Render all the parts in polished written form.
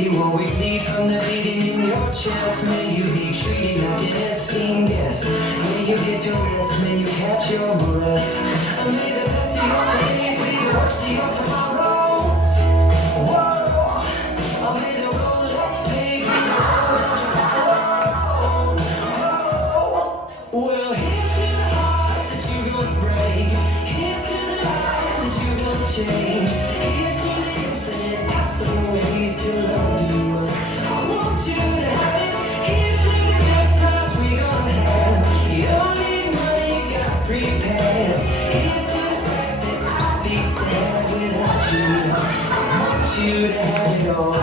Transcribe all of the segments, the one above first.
you always lead from the beating in your chest. May you be treated like an esteemed guest. May you get to rest, may you catch your breath. And may the best of your days be the worst of your tomorrows. Whoa, oh, may the road less paved be the road that you follow. Whoa, well, here's to the hearts that you gonna break. Here's to the lives that you gonna change. Here's to the infinite possible ways to love you. I want you to have it. Here's to the good times we gonna have. You don't need money, you got free pass. Here's to the fact that I'd be sad without you. I want you to have it all. I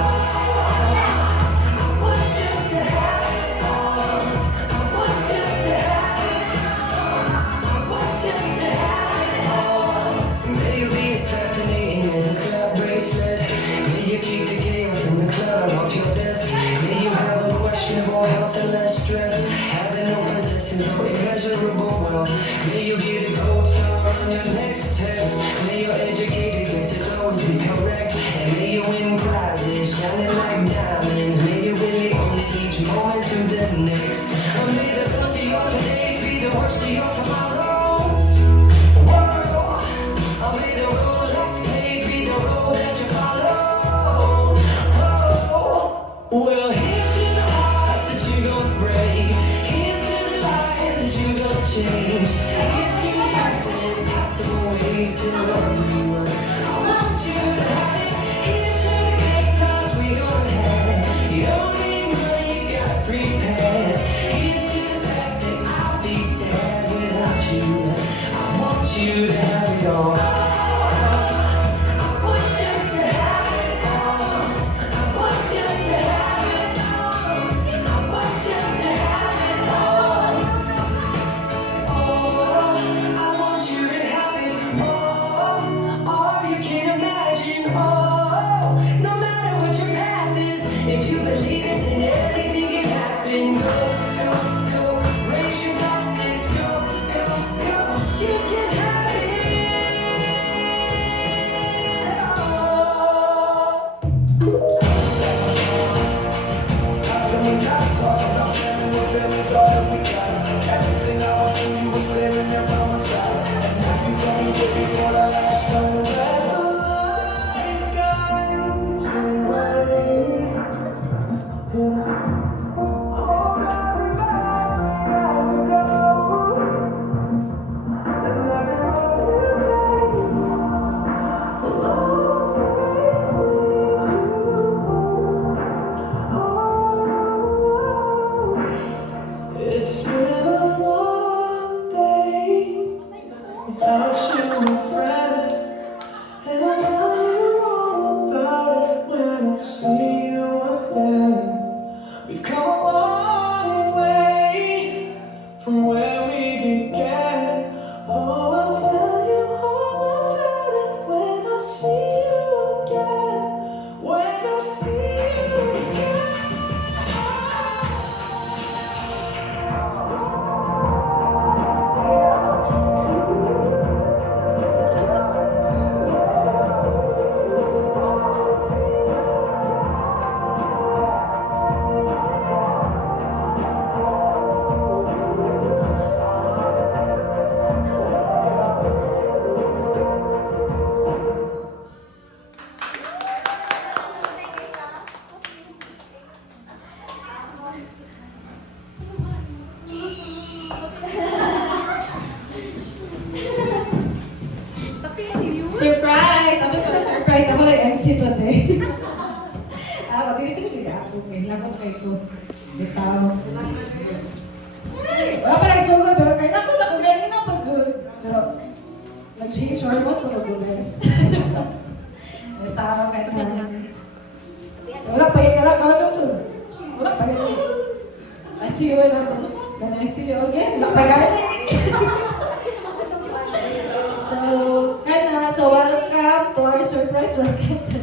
want you to have it all. I want you to have it all. I want you to have it all. May you be as fascinating as a slap bracelet. May you keep the chaos in the club off your desk. May you have unquestionable health and less stress. Having no possessions, no immeasurable wealth. May you be the gold star on your next test. May your educated guesses always be correct. And may you win prizes shining like diamonds. May you really own each moment to the next. And may the best of your todays be the worst of your tomorrows. Whoa, oh, may the road less paved be the road that you follow. Whoa, well, here's to the hearts that you gonna break. Here's to the lives that you gonna change. Here's to the infinite possible ways to love you. I want you to have it. Here's to the good times we gonna have. You don't need money, you got free pass. Here's to the fact that I'll be sad without you. I want you to have it all. I want you to have it all. I want you to have it all. I want you to have it all. Oh, I want you to have it all. All you can imagine. Oh, no matter what your path is, if you believe it, then anything can happen. Go, go, go, raise your glasses. Go, go, go, you can have it all. It's been a long day without you, my friend. And I'll tell you all about it when I see you again. We've come a long way from where we began. Oh, I'll tell you all about it when I see you again. When I see you again. Surprise! Ako ko na surprise. Ako na MC today. Ako, tinipili ako. May lagot kayo ko. Bitaw. Wala pa lang sugod. Pero kayo na ako nakagaling na pag-jud. Pero, nag-change or mo sa mga guys. Bitaw kayo na. Wala pa yung kalagaw to. Wala pa yung. I see you na ako. Then I see you again. Wala pa galing. So welcome to our surprise. Welcome to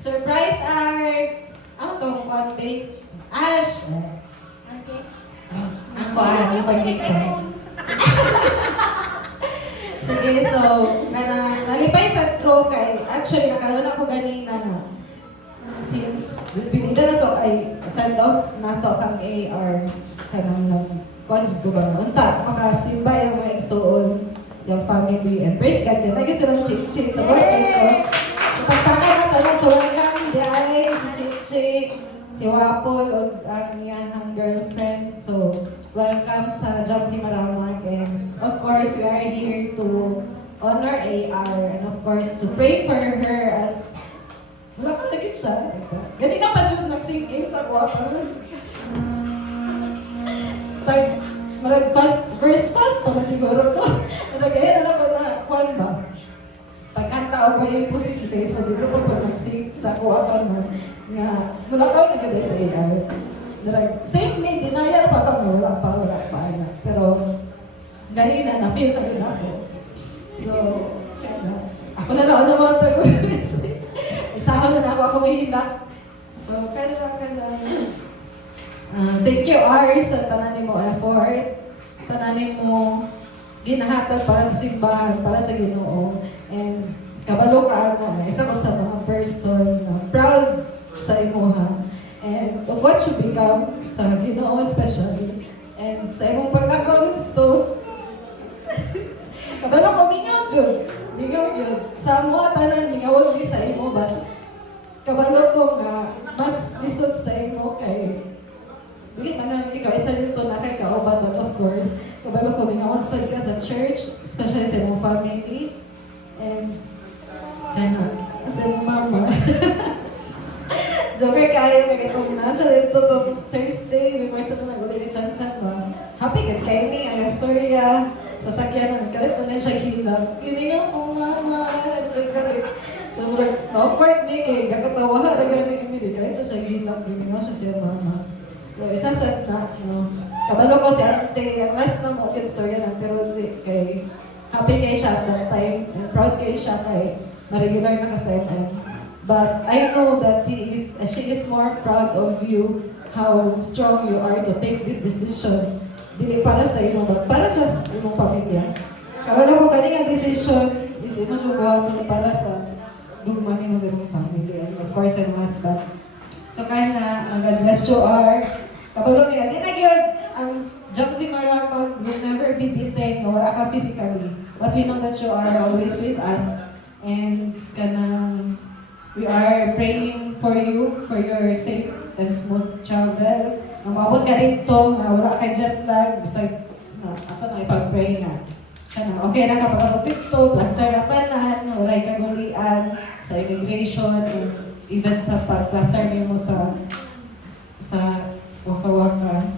surprise art. Ano to? Kuan bake? Ash. Ako yung pag-bake ko. Sige, so nalipay sad ko kay actually nakaroon ako ganina no. Since this pinida na to ay send off na to kang AR kanang ng cons ko ba unta makasimba yung mga igsoon yung family and praise God kaya naging silang chick-chick sa birthday ko sa pagpaka na to so welcome di ay si chick-chick si Wapol o ang iyang girlfriend so welcome sa Job si Maramag and of course we are here to honor AR and of course to pray for her as wala ka naging siya. Ganina pa dyan nagsinging sa kwarto. First pass pa na siguro to. Nagaya na ako na kwan ba? Pagkanta ako yung positive so dito pa pa nagsing sa kwarto mo nga wala ka naging sa AR. Same me, denial pa pa wala pa. Pero ganina na-feel na din ako. So, ako na lang naman tayo message. Isahan na ako may hina. So, kaya lang. Thank you, R, sa tanan mo effort. Tanan mo ginahatag para sa simbahan, para sa Ginoo. And kabalo ka na isa ko sa mga person na proud sa imuha. And of what you become sa Ginoo especially. And sa imong pagkakaroon to, kabalo ko mingaw dyan. Mingaw yun. Sa mga tanan, mingawag di sa imo ba? Kabalo ko nga, mas lisod sa imo kay hindi man lang ikaw, isa dito na kay kauban, but of course, kabalo ko mingawag sad ka sa church, especially sa imong family. And, sa imong mama. Joker kayo, kagitong na siya dito itong Thursday, may first na nag-uli ni Chan-Chan ba? Happy ka timing, ang istorya. Sasakyan na nagkalit na siya hilang. Kiningaw ko mama, ano siya kalit. So, na-awkward niya eh, kakatawa na gano'n yung hindi. Kahit na siya hilang, kiningaw siya siya mama. So, isa sa na, kabalo ko si ate, ang last na mo yung story ng Ate Rosie, kay happy kay siya at that time, and proud kay siya kay ma-regular na ka-SM. But I know that she is more proud of you, how strong you are to take this decision. Dili para sa imo, but para sa imong pamilya. Kawala ko kaning decision is imo yung buhaton para sa dumani mo sa imong family and of course sa imong husband. So kaya na, God bless you are. Kabalo niya, di na yun, ang Job si Maramag will never be the same, no? Wala ka physically. But we know that you are always with us. And kanang we are praying for you, for your safe and smooth travel. Nang maabot ka dito, na wala kay jet lag, basta ato na ipag-pray nga. Kana, okay na kapag abot dito, plaster na tanan, wala kagulian sa immigration, and even sa pag-plaster mo sa waka-waka.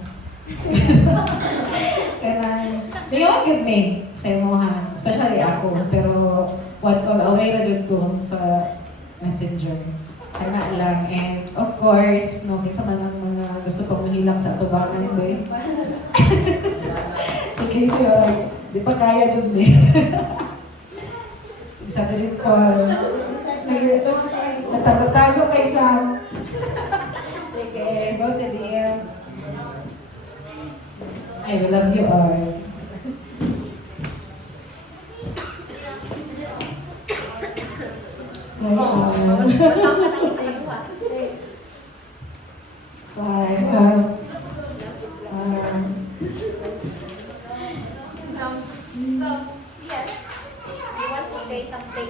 Kanang, mayroon good name sa imo ha, especially ako, pero one call away na dyan ko sa messenger. Kana lang, and of course, no, isa man ang mga gusto pang mahilang sa atubangan, ba? So, Casey, like, di pa kaya dyan, eh. So, sa call, natago-tago kay Sam. Sige, go to DMs. I will love you all.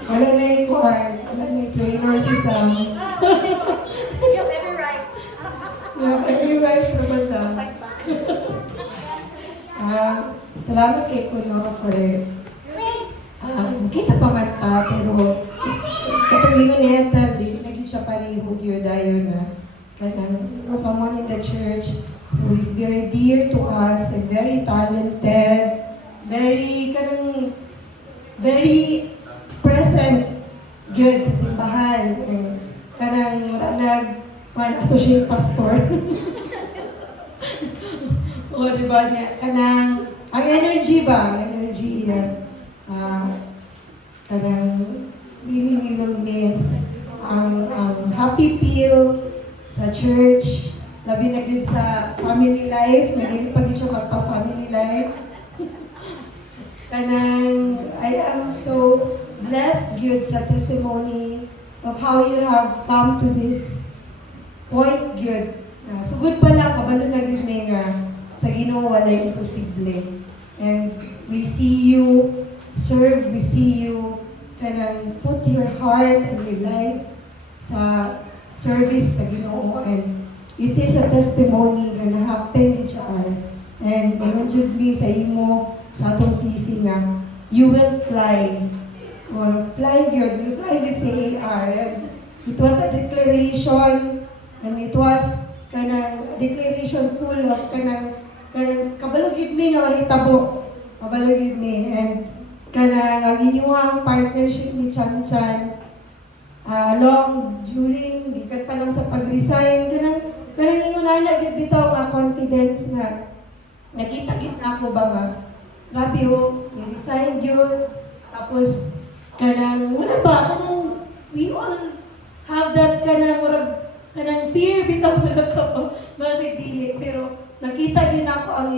Wala na yung kuhan. Wala na yung trainer si Sam. You have every right. You have every right for Sam. Salamat kay Kuno for kita pa man ta, pero katulingon niya di naging siya parihog yun dayon na someone in the church who is very dear to us and very talented, very present good sa simbahan. Kanang associate pastor. O, diba niya? Kanang, ang energy ba? Energy na, kanang, really we will miss ang happy feel sa church, labi na din sa family life, nagilipag siya magpa-family life. Kanang, I am so blessed good sa testimony of how you have come to this point gyud. Sugod pa lang kabalo na gyud may nga sa Ginoo walay imposible. And we see you serve, we see you kanang put your heart and your life sa service sa Ginoo, and it is a testimony nga na-happen gid siya. And ingon jud mi sa imo sa atong sisi nga you will fly or fly gyud, you fly with si AR. And it was a declaration, and it was kanang declaration full of kanang kabalo gid mi nga mahitabo, kabalo gid mi. And kanang ang inyong partnership ni Chan Chan long during gikan pa lang sa pag-resign, kanang inyong nalagyan bitaw nga confidence nga nakita gid ako ba nga grabe ho, i-resign yun, tapos kanang wala ba, kanang we all have that kanang fear bitaw wala ka ba mga dili, pero nakita yun ako ang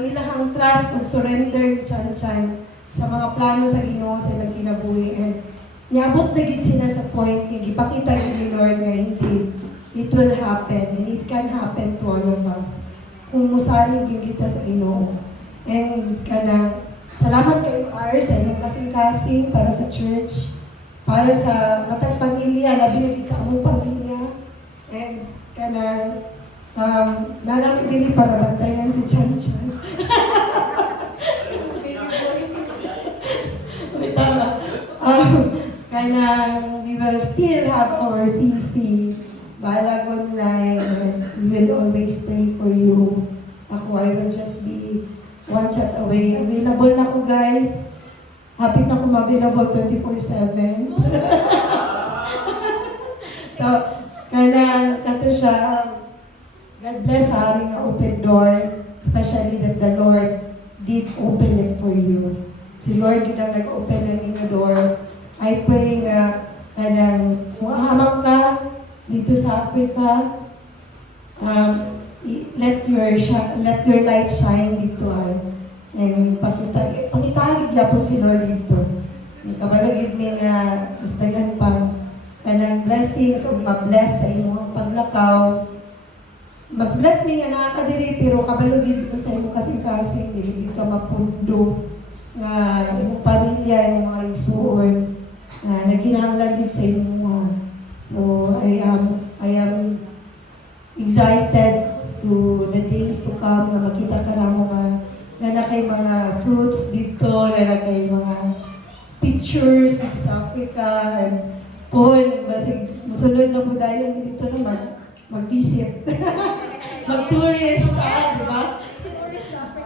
ilahang trust and surrender ni Chan Chan sa mga plano sa Ginoo sa ilang kinabuhi. And niabot na gid sila sa point nga gipakita gid ni Lord nga indeed it will happen, and it can happen to all of us kung musalig yung kita sa Ginoo. And salamat kay R sa inyong kasing-kasing para sa church, para sa matang pamilya, labi na gid sa among pamilya. And naramit din para bantayan si Chan Chan. We will still have our CC Balag online, and we will always pray for you. Ako, I will just be one chat away. Available na ako, guys. Happy na ako available 24/7. So, kato siya, God bless sa aming open door, especially that the Lord did open it for you. Si Lord din ang nag-open ng inyong door. I pray nga, kung ahamang ka dito sa Africa, let your light shine dito. And pakitagid yapon si Lord dito. Kabalagid mi nga istagan pa kanang blessings o ma-bless sa imong paglakaw. Mas bless mi nga nakakadiri, pero kabalagid ko sa imong kasing-kasing, dili ka mapundo nga imong pamilya, imong mga igsuon na naginahanglan din sa imong. So I am excited to the days to come na makita ka na mga kay mga fruits dito, kay mga pictures dito sa Africa. And Paul, masunod na po tayo dito naman mag-visit. Mag-tourist, di ba?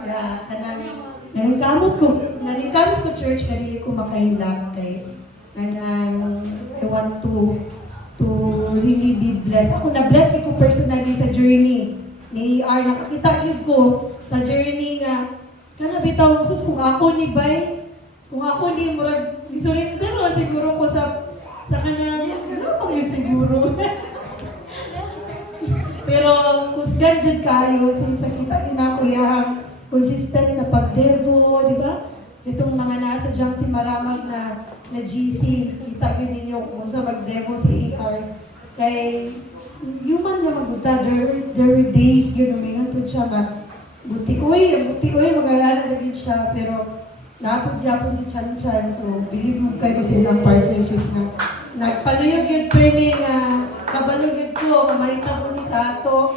Yeah, naningkamot ko church, kanili ko makahilak kay I want to really be blessed. Ako na-bless ko personally sa journey ni ER. Nakakita ko sa journey nga, bitaw sus, kung ako ni Bay, kung ako ni Murag, surrender o siguro ko sa kanya, ano yun siguro. Pero, kusgan dyan kayo, since kita kinakuyahang consistent na pag-devo, di ba? Itong mga nasa dyan si Maramag na GC, kita yun ninyo kung sa mag-devo si ER. Kay, human na maguta, there were days, yun, umingan po siya buti uy, mag-alala na din siya, pero napag-yapon si Chan Chan, so believe mo kayo silang partnership na nagpaluyog yung turning na kabaluyog ko, kamahita ko ni sa ato.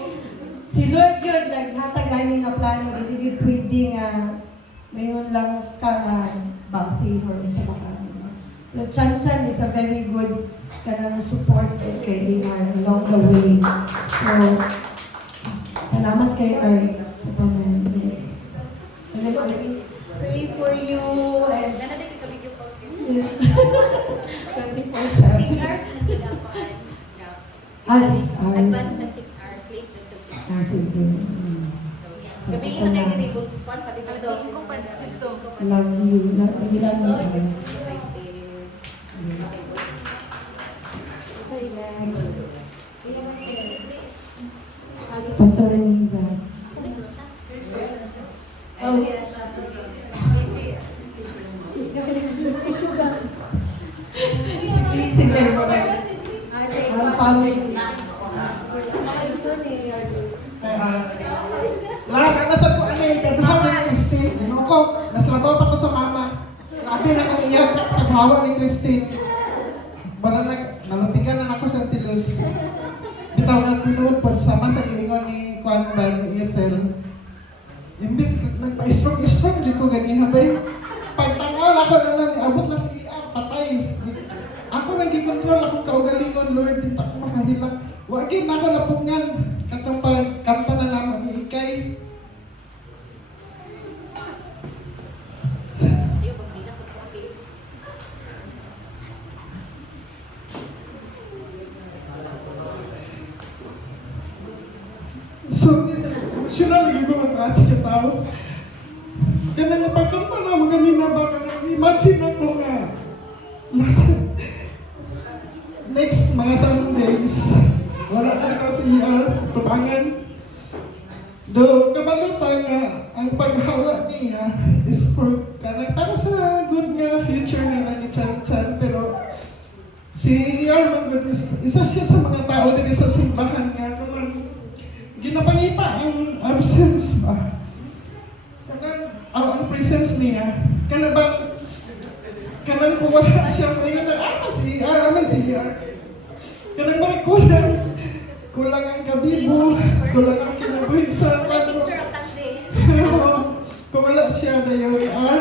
Si Lord yun, naghataganin nga plano, hindi pwede nga mayroon lang ka vaccine or sa makaano. So Chan Chan is a very good support kay AR along the way. So, salamat kay AR sa pamilya. And I always pray for you and 24/7. 6 hours na tinapaan. 6 hours. Advance na 6 hours, late na 6 hours. Sige. So, yeah. Gabi na kayo nilibot, pan pa dito. 5 pa dito. Love you. Love you. Next. Si Pastor Reniza. Oh. Sige. Ang family. Lahat na nasa ko ani kaduha kay Christine. Ginuko, mas labaw pa ko sa mama. Grabe na kong iyak paghawa ni Christine. Wala nalupigan na ako sa Antilos. Bitaw nga tinuod po sama sa giingon ni Kwan ba ni Ethel. Imbis nagpa-stroke-stroke di ko ganyan habay. Pagtangaw ako na lang, abot na siya, patay. Ako nag-control akong kaugalingon, Lord, dito ako makahilak. Huwag yun ako napungan. Katong pagkanta na naman ni Ikay. So, emotional lagi ko ang klase ka tao. Kaya nga pagkanta na mo ganina ba ka imagine ako nga next mga Sundays wala na ikaw sa ER tumangan do kabaluta nga ang paghawa niya is for para sa good nga future nila ni Chan Chan pero si ER man good is isa siya sa mga tao din sa simbahan nga kanang ginapangita ang absence ba ang presence niya, kanang kung wala siya, ngayon na, si ER, naman si ER. Kanang mga kulang ang kabibo, kulang ang kinabuhin sa ano. Kung wala siya na yung ER,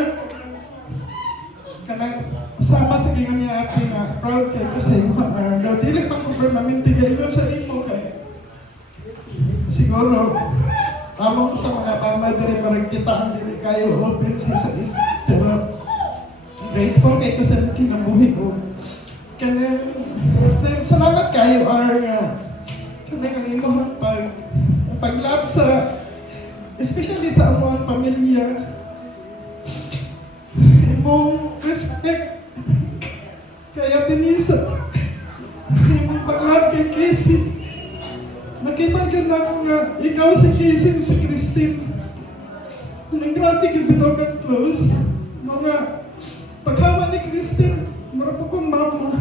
kanang sama sa gingon niya ate nga, proud kayo sa iyo, ER. Daw, dili pa kung permanente kayo sa imo kay siguro, among sa mga mama diri parang kitaan diri kayo open sa isa pero grateful kay ko sa kinabuhi ko. Kana salamat kayo nga kanang imong paglab sa especially sa among pamilya. Imong respect kaya Tinisa. Imong paglab kay Casey. Nakita yun ako nga, ikaw si Casey, si Christine. Nang grabe yung bitaw ka close. Mga paghawa ni Christine, marap akong mama.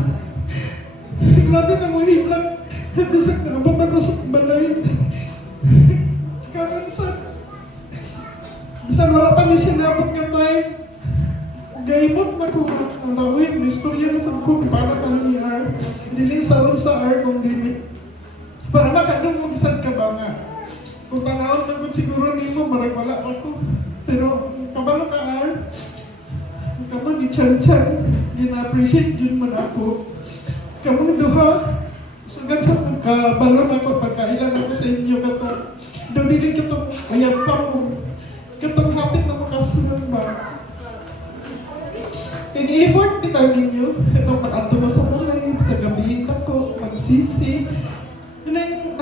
Grabe na mo himlang. Bisag na abot ako sa balay. Karon sa bisan wala pa niya sinabot nga time. Gaimot na ko nga. Ang lawin, may istorya na sa ko. Para ka niya. Dili sa R kung dili. Para makadong mo isang ka ba nga. Kung tanawin na kung siguro ni mo, marag wala ako. Pero kabalo ka kamu ni Chan Chan, gina-appreciate yun man ako. Kamu duha, sugat sa kabalo na ako, pagkailan ako sa inyo katong. Doon din katong ayat pa mo. Katong hapit ako kasunod ba. Ini-effort bitaw ninyo. Itong mag-ato mo sa mulay, sa gabihin ako, magsisi.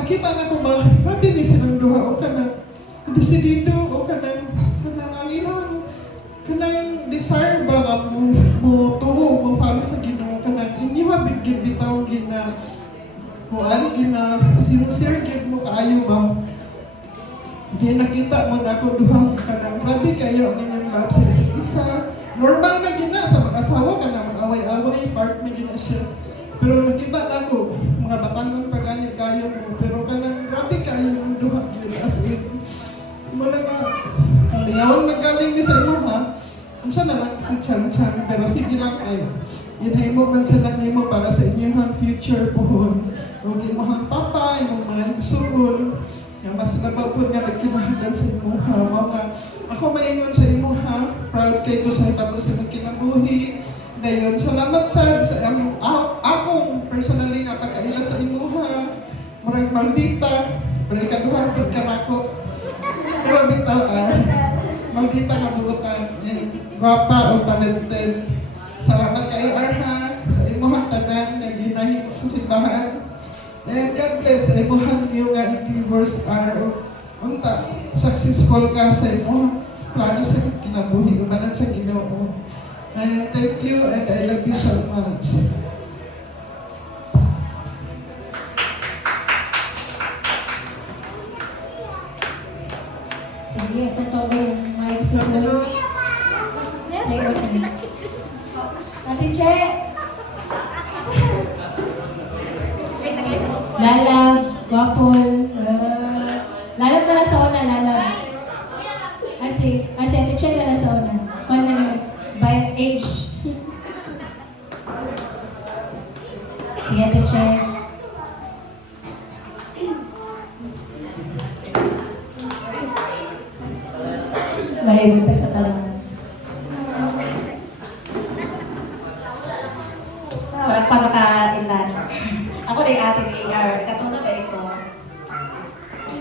Nakita na ko ba, grabe ni silang duha o kanang desidido o kanang ang ilang kanang desire ba nga mo tuho mo follow sa Ginoo kanang inyo bigyan bitaw gina kuan gina sincere gid mo kaayo ba di nakita mo na ko duha kanang grabe kayo ninyong love sa isa't isa normal na gina sa mag-asawa ka na mag-away-away part na gina siya pero nakita na ko mga batangang pagani kayo mo pero kanang grabe kayo yung duha yun as in mula nga lingawan magaling ni sa imo ha ang siya na lang si Chan Chan pero sige lang kayo inhay mo man sa lang nimo para sa inyong future pohon kung imong papa imong mga igsoon nga mas labaw po nga nagkimahagan sa imo ha mga ako maingon sa imo ha proud kay ko sa tapos sa kinabuhi dayon salamat sa akong personally nga pagkaila sa imuha murag maldita pero ikaduhang pagkanako pero bitaw maldita nga buotan gwapa o talented salamat kay Arha sa imuha tanan nga ginahimo sa simbahan and God bless imuha niyo nga endeavors unta successful ka sa imuha plano sa kinabuhi ubanan sa Ginoo. And thank you and I love you so much. Sige, totoo yung mic siguro. Say okay. Ate Che! Lala, Wapol. Lalab na lang sa una, lalab. Asi Ate Che na lang sa una. Kung na lang, by age. Sige, Ate Che. Malibutag sa talangan. Wala pa maka-inlan. Ako din ate ni AR. Katulad ay ko.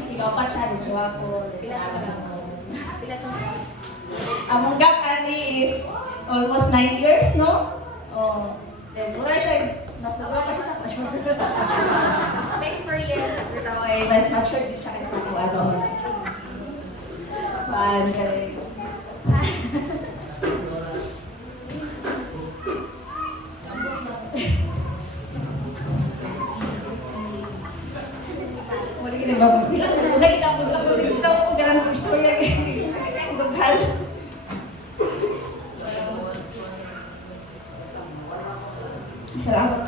Ikaw pa siya, din siya ako. Din siya ako. Among gap ani is almost 9 years, no? Oh. Then, mura siya, mas nagula pa siya sa pasyon. May experience. Pero ay, mas mature din siya sa ako, ano. Paan ka rin. Wala kita bago. Wala kita bago. Ito ako ganang istorya. Sakit ang dughal. Salamat.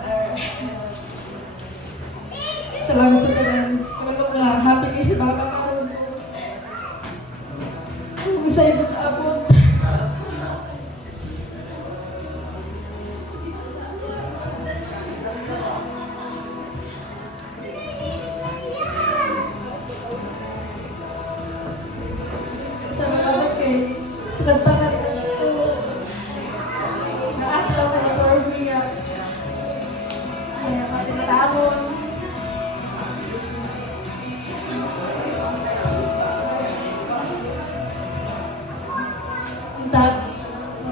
Salamat sa tanan. Salamat na happy kayo sa mga katawan mo. Kung sa ibang abot. Salamat kay sa kantangan ko. Naatlaw ka na for me. Kaya patinatawon.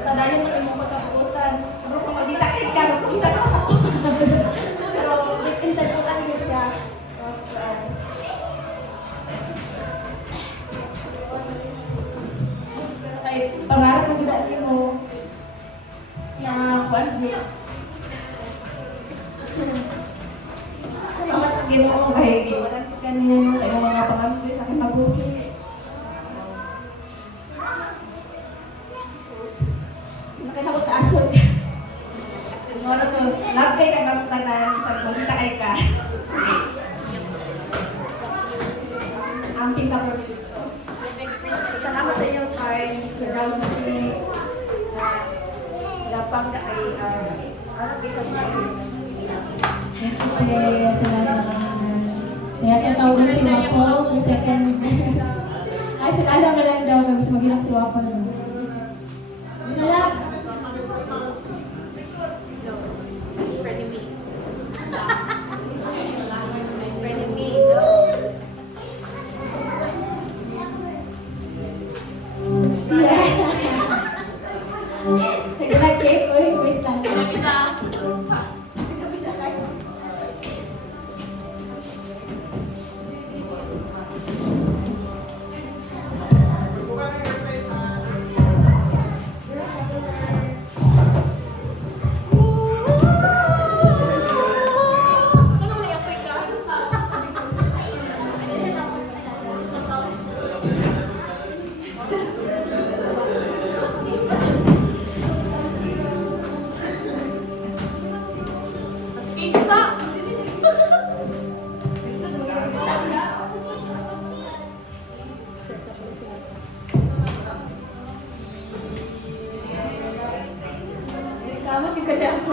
Padayon mo yung pagkakutan. Pero kung magdita kayo ka, mas magdita ka sa ko. Pero inside ko lang yun siya. Kay pangarap mo gina mo na kwan mo. Salamat sa Ginoo kay di wala ganyan sa imong mga pangarap sa akin mabuhi. Nakinabot na asod. Ano to, love kay ka ng tanan sa magkita kay ka. Amping ka po dito. Salamat sa iyo, Cards, Ramsey, Lapang ka kay ano isa sa Thank you, Te. Salamat. Kaya tatawagin si Wapo, the second. Ay, alam mo lang daw, mas mag-ilang si Wapo na. Yun na lang. Frenemy. My frenemy. Nag-like, wait lang. Kita. Anong layak ko ikaw? Isa! Tama, tingnan niya ako.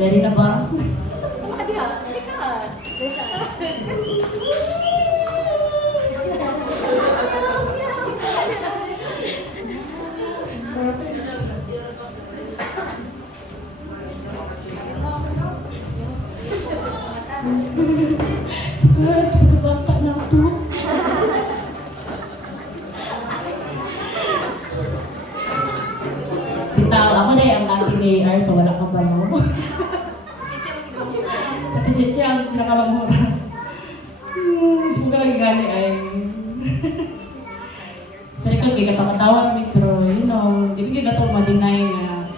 Ready na ba? Halika. Sabat, pagkabata na ito. day ang ate ni Ars, so wala ka ba mo? Sa Tichichi ang pinakamamura. Kung ka lagi gani ay... Sa likod, kaya katawa-tawa kami, pero you know, di ba ito ma-deny na...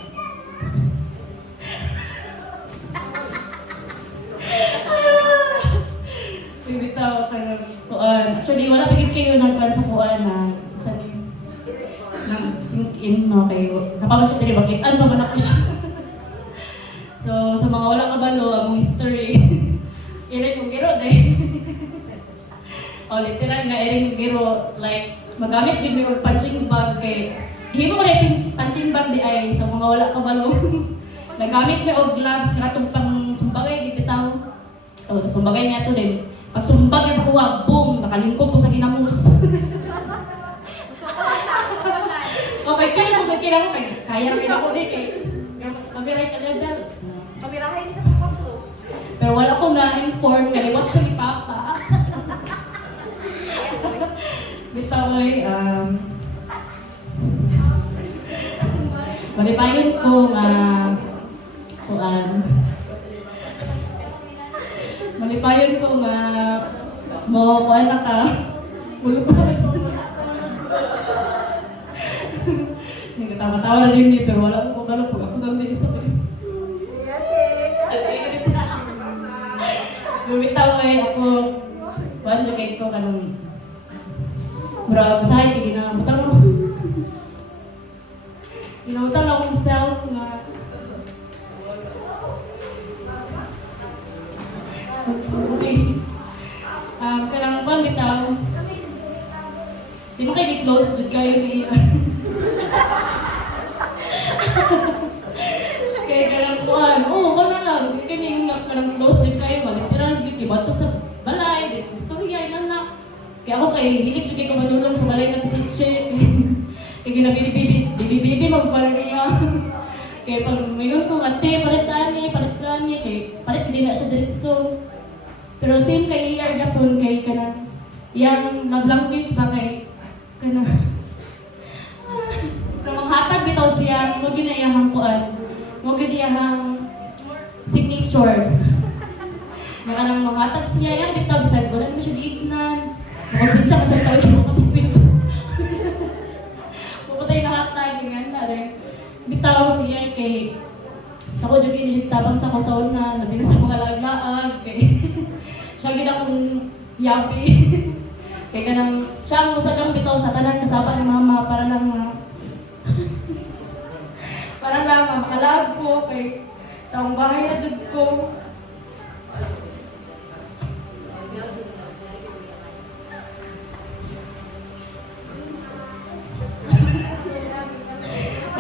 Bibitaw ka ng kuan. Actually, wala pagit kayo nagkan sa kuan na... Nag-sink in, no, kayo. Napalo siya din, bakit? Ano pa man ako siya? So, sa mga wala kabalo, ang history. Irin yung giro, dahil. Literal nga, irin yung giro, like, magamit din mo yung punching bag kay... Himo ko na yung punching bag di ay sa mga wala kabalo. Nagamit mo yung gloves, nga itong pang sumbagay, di bitaw. Sumbagay nga ito din. Pag sumbag niya sa kuha, boom! Nakalingkod ko sa ginamos. Okay, kaya mo gagkira ko, kaya rin ako di kay kabiray ka level. Pamirahin sa pagpaplo. Pero wala ko na-inform, kaliwat siya ni Papa. Bitaw ay, malipayon ko malipayon ko nga, mo, kuan na ka, mulupay. Nagkatawa-tawa na din niya, pero wala ko kung pag ako nang din isa pa rin. Bumitaw ay ako, wadyo kay ko kanong mura ako sa akin, ginamutang ako. Ginamutang ako ng self nga. Okay. Kanang kung bitaw, di mo kayo di-close, jud kayo ni kaya kanang kuhan, wala lang, di kami nga kanang close jud kayo, literal yun, di ba ito sa balay, istorya, inanak. Kaya ako kay hilig jud kayo kumatulong sa balay na Tichichi. Kaya ginabili-bibi, magparang niya. Kaya pag mayroon ko, ate, palit ni, kaya palit hindi na siya diretso. Pero same kay ER Japon, kay kanang yang love language ba kay kanang hatag bitaw siya, mo ginayahang kuan, mo ginayahang signature. Na kanang manghatag siya, yan bitaw, bisag, wala naman siya giignan. Makotid siya, masag tawag siya, makotid switch. Makotay na hatag, ganyan na rin. Bitaw siya kay, ako dyan siya tabang sa kusaon na, labi na sa mga laag-laag, kay, siya gina akong yapi. Kaya kanang, siya ang usagang bitaw sa tanan kasaba ni mama, para lang makalaag ko kay taong bahay na jud ko.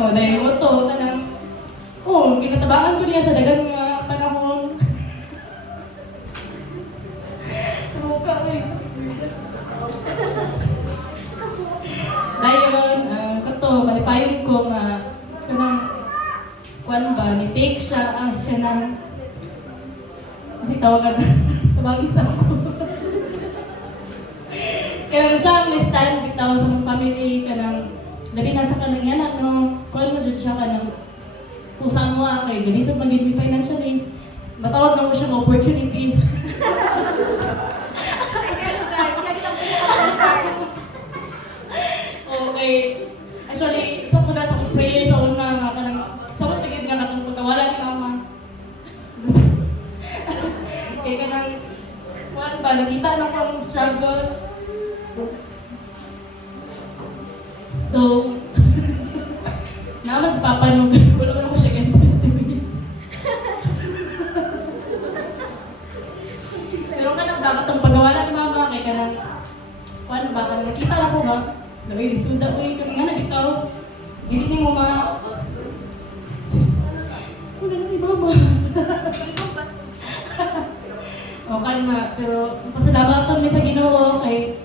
Dahil mo to, kanang, kinatabangan ko niya sa dagang panahon. Dayon, kato, malipayon ko nga, kanang, kuan ba, ni-take siya as kanang, kasi tawagan, tawagin sa ako. Kanang siya ang stand bitaw sa mga family, kanang, labi na sa kanang yan, kuan mo dyan siya kanang, kung saan mo kay ganisog maging may financially, matawag na mo siya ng opportunity. Okay. Actually, isa po na sa akong prayer sa una nga kanang sabot bigid nga katong pagkawala ni mama. Kaya kanang kuan ba nakita na ko ang struggle. Though naman si Papa nung wala man ako siya ka-interest in me. Pero kanang dapat ang pagkawala ni mama kay kanang kuan ba kanang nakita na ko ba Lagi suda ko yung kalinga na bitaw. Gili ni mo ma... Wala na ni mama. Okay na, pero pasalamatan mi sa Ginoo kay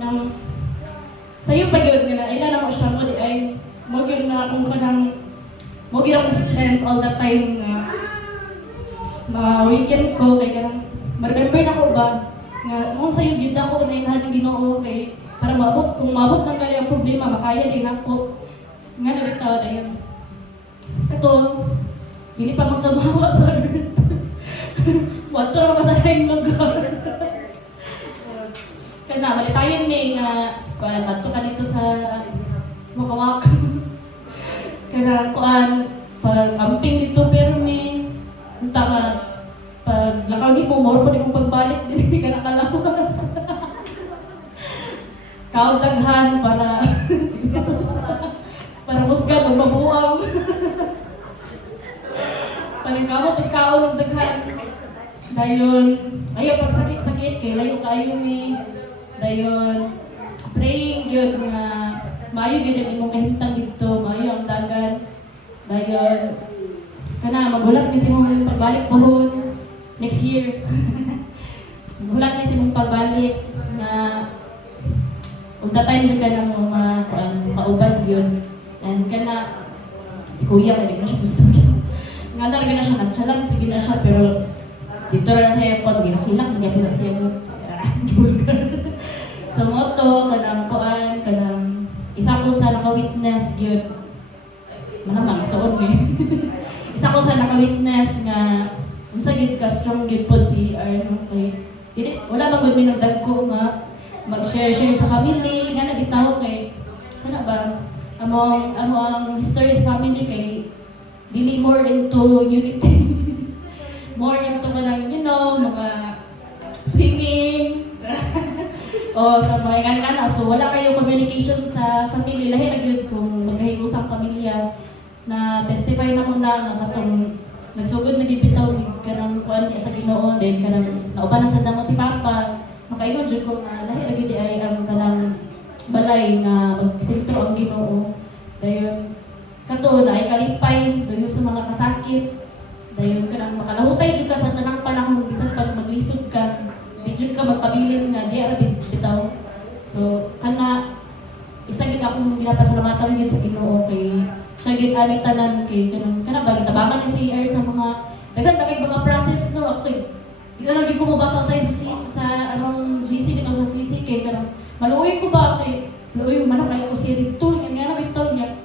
nang sayo pa gyud nila ila na mo siya mo di ay mo gyud na akong kanang mo gyud akong strength all the time nga ma-weekend ko kay kanang ma-remember na ko ba nga mo sayo gyud ako na inahan ng Ginoo kay para maabot, kung maabot ng kaya ang problema, makaya din ako. Nga na bitaw na yun. to, dili pa magkamawa sa earth. Wato ra ka sa laing lugar. Kana malitayon ni nga kuan adto ka dito sa Makawak. Kana kuan pag amping dito pero ni unta nga pag lakaw ni mo moro pa di mong pagbalik dili ka nakalawas. Kaon daghan para musgan o mabuang. Paningkamot ang kaon ng daghan. Dayon, ayaw pag sakit-sakit kay layo kayo ni. Dayon, praying yun nga maayo yun ang imong kahimtang dito, maayo ang dagan. Dayon, kana magulat ni sa imong pagbalik pohon next year. Magulat ni sa imong pagbalik nga ug that time jud ka na mo kauban yun. And kana si kuya kaya na siya gusto niya. Nga talaga na siya nagchalang, tigil na siya pero dito na siya pag ginakilak niya po na siya mo. So mo to, kanang kuan, kanang isa ko sa naka-witness yun. Malamang, soon eh. Isa ko sa naka-witness nga unsa gid ka strong gid pod si Arno kay dili wala ba gud mi nagdagko nga mag-share sa family nga nabitaw kay kana ba amo ang history sa family kay dili more into unity. More into kanang mga swimming o sa mga ana so wala kayo communication sa family lahi ra gyud kung magkahigusang pamilya na testify na muna nga katong nagsugod na dipitaw ni kanang kuan niya sa Ginoo then kanang nauban na sa damo si Papa makaingon jud ko nga lahi ra gyud ay ang kanang balay nga magsentro ang Ginoo dayon kato na ay kalipay dayon sa mga kasakit dayon kanang makalahutay jud ka sa tanang panahon bisan pag maglisod ka di jud ka magpabilin nga di ara bitaw so kana isa gid akong ginapasalamatan gid sa Ginoo kay siya gid ani tanan kay kana ba gitabangan ni si Air sa mga daghan mga process no okay di ka lang gid ko mabasa sa among GC dito sa CC kay pero maluoy ko ba kay maluoy man kay ko si dito nga bitaw niya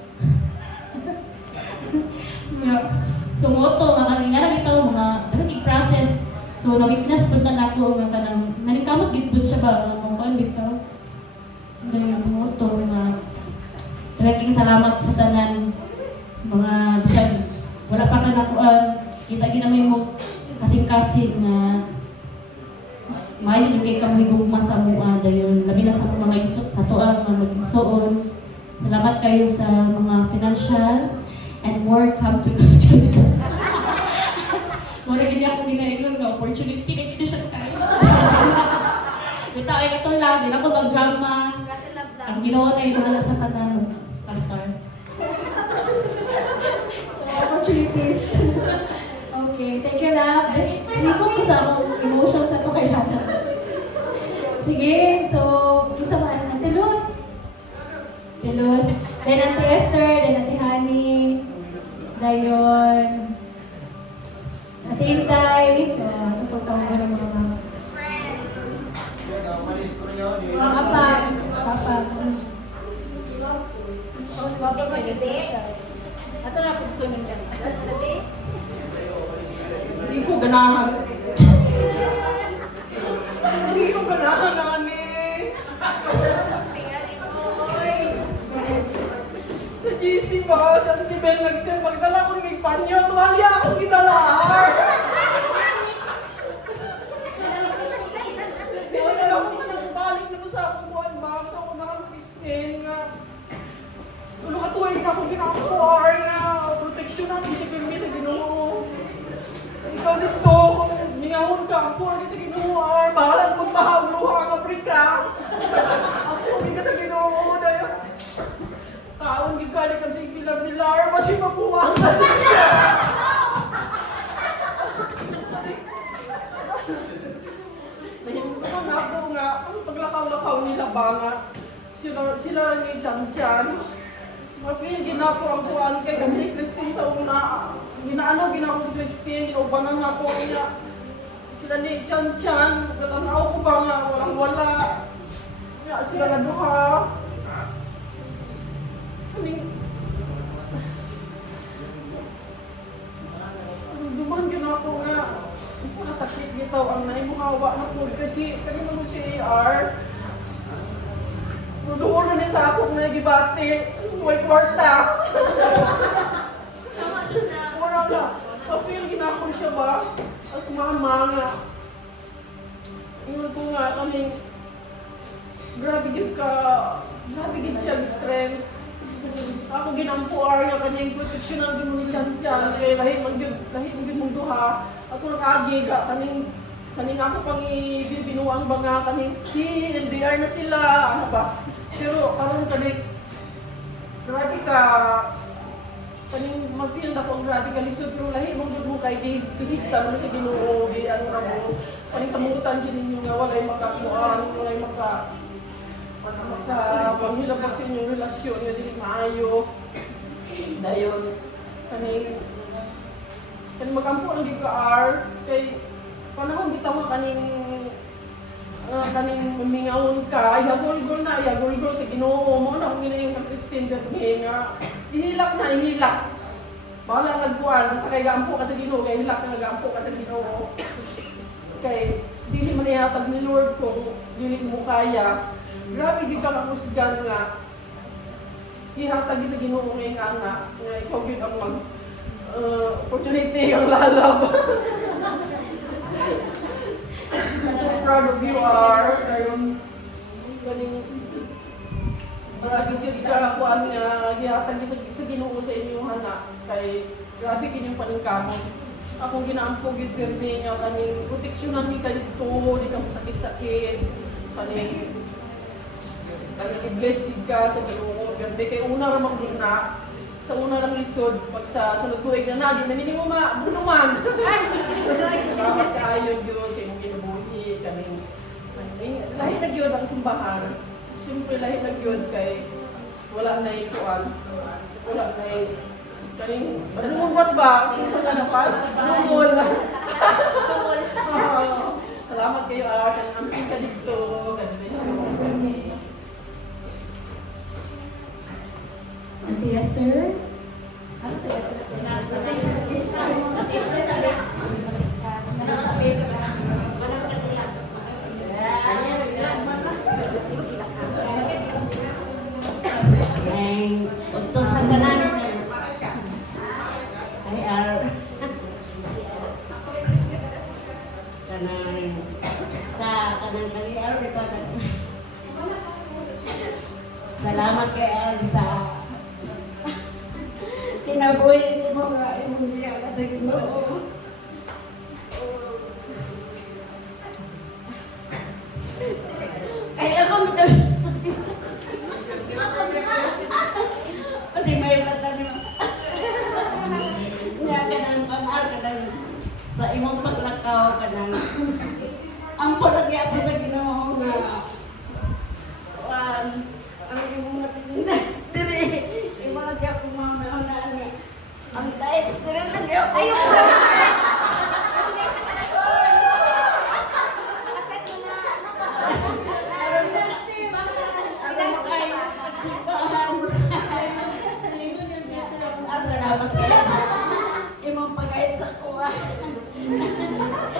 so moto makalinga na bitaw mga daghan process so na witness pud na nako nga kanang nanikamot gid pud siya ba nga kuan bitaw dayon moto nga talagang salamat sa tanan mga bisan wala pa ka nakuan kita ginamay mo kasing-kasing nga maayo jud kay kamo higugma sa mua dayon labi na sa mga isot sa tuang nga magigsuon salamat kayo sa mga financial and more come to opportunity. Mura gid akong ginaingon nga opportunity na gid siya kayo. Bitaw ay katulad din ako mag-drama. Ang Ginoo na bahala sa tanan pastor. Opportunities. Okay, thank you love. Ripot ko sa akong emotions sa to kay Hana. Sige, so kinsa man Ate Luz. Ate Luz, then Ate Esther, then Ate Honey. Dayon. Ate Intay. Ito po tawag ko ng mga mama. Papa. Ato na po gusto ninyo. Hindi ko ganahan. Hindi ko ganahan, nani. Sa GC ba, sa Tibel nag-send, magdala ko ng panyo, tuwalya akong gidalahar. Hindi na ako siya balik na sa akong buwan ba, sa akong nakang-Christine nga. Ano katuway na akong ginakakuar nga, proteksyon ang isipin sa Ginoo. Ikaw dito, kung ningahon ka, ang kuha sa Ginoo, bahalang magpahagluha ang Afrika. Ang kuha sa Ginoo, dayo. Kaon gikali ka sa bilar-bilar, masih mabuwang ka niya. Mahimpan ako nga, ang paglakaw-lakaw nila ba nga, sila ni Chan-Chan. Ma-feel ginapo ang kuhan kay Kamili Christine sa una. Ginapo si Christine, inubanan ako niya. Sila ni Chan-Chan, katanaw ko ba nga, walang-wala. Kaya sila na duha. sakit bitaw ang naimuhawa na po kasi kanina mo si AR. Nuduol na ni sa akong nagibati. May kwarta. Wala na. Pa-feel ginakon siya ba? As mama nga. Ingon ko nga kaming grabe gid siya strength. Ako ginampo niya kanyang proteksyonan din mo ni Chan-Chan kay lahi magyud mong duha. Ako nag-agi ka kaning ako pang ibinuang ba nga kaning LDR na sila ano ba. Pero karon kaning grabe ka kaning mag-feel na ko grabe ka lisod pero lahi mong mo kay gihigta mo sa Ginoo di ano na mo kaning kamutan din ninyo nga walay makakuan walay panghilap sa inyong relasyon nga dili maayo dayon kaning magampo lang gid ka R kay panahon bitaw kaning mingawon ka ihagol-gol sa Ginoo mo na kung ginayon ka Christine gabi nga ihilak bahala nagkuan basta kay gampo ka sa Ginoo kay hilak nga gampo ka sa Ginoo kay dili man ihatag ni Lord kung dili mo kaya. Grabe gid ka kakusgan nga ihatag sa Ginoo nga ikaw gid ang mag opportunity ang lalab. So proud of you are kayon ganing grabe gid ka kuan nga ihatag sa Ginoo sa inyo hana kay grabe gid yung paningkamot. Akong ginaampo gid pirmi nga kaning proteksyonan ni ka dito di ka masakit-sakit kaning i-bless gid ka sa Ginoo gabi kay una ra magud na sa una lang lisod pag sa sunod tuig na di na mo mabunuman. Salamat kaayo gyud sa imong kinabuhi kaning lahi na gyud ang simbahan. Siyempre lahi na gyud kay wala na ikuan. Wala na kaning lumos ba? Kung ka na pas? Lumol. Salamat kayo kanang amping ka dito. Si Esther? Ano sa ito? Yang untuk santanan ay kanang kaliar kita salamat kay Al sa tinabuhi ni mo nga imong niya sa Ginoo. Ay ako mo kasi may mata niyo. Nya kanang kanar kanang sa imong paglakaw kanang ampo lagi ako sa Ginoo nga ang imong napinina diri imo lagi ako mamao na ang diet diri lagi ako. Ayun ko. Salamat kayo sa imong pag-guide sa kuha.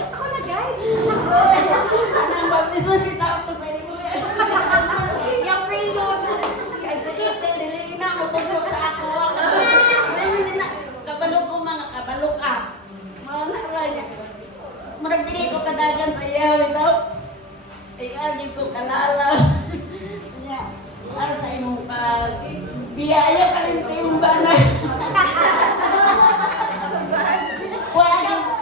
Ako na guide. Anang mablisod kita ako sa imo. Yung preload. Kaya sa itil, dili na mo tusok sa ako. May hindi na, kabalo ko mga kabalo ka. Mga naranya. Murag dili ko kadagan sa iya, bitaw. Di ko kalala. Para sa imong biyaya kalinti yung banay.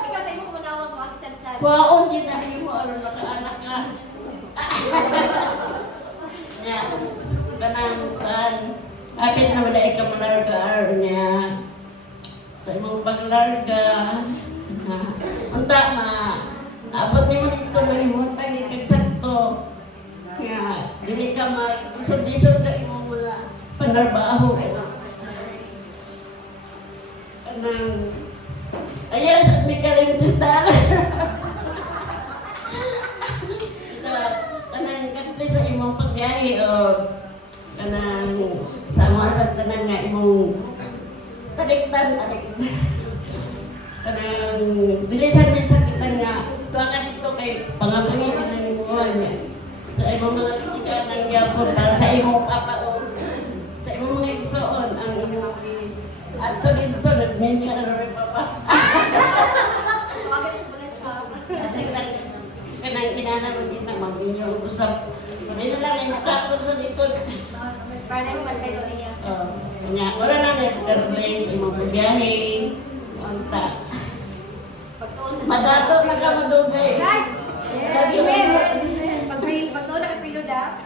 Ikaw sa imo kumanawag mo kasi chan-chan. Kuwaon yun na rin mo, ano nakaanak ka. Nya, kanang kan, apit na wala ikaw malarga niya. Sa imong paglarga, unta abot ni mo dito na imong tagi kagsakto. Kaya, dili ka isod-isod na imong mga panarbaho. Kanang, ayan sa may kalimtis na ito, kanang katli sa imong pagbiyahe o kanang sa mga tanang nga imong taliktan kanang dili sa sakit Basta nga, tuwa ka dito kay pangabangin na nimuha niya. Sa imong mga kaibigan ng yapon, para sa imong papaon, sa imong mga igsoon, ang imong ato dito, nagminyo na rin papa. Kasi kanang kinana mo dito, magminyo ang usap. Hindi na lang yung kakot sa likod. Para mo man kayo niya. Kanya, wala na God bless, imong biyahe, unta. Madato na ka madugay. Dad! Love you, Pag-to na kapilo da.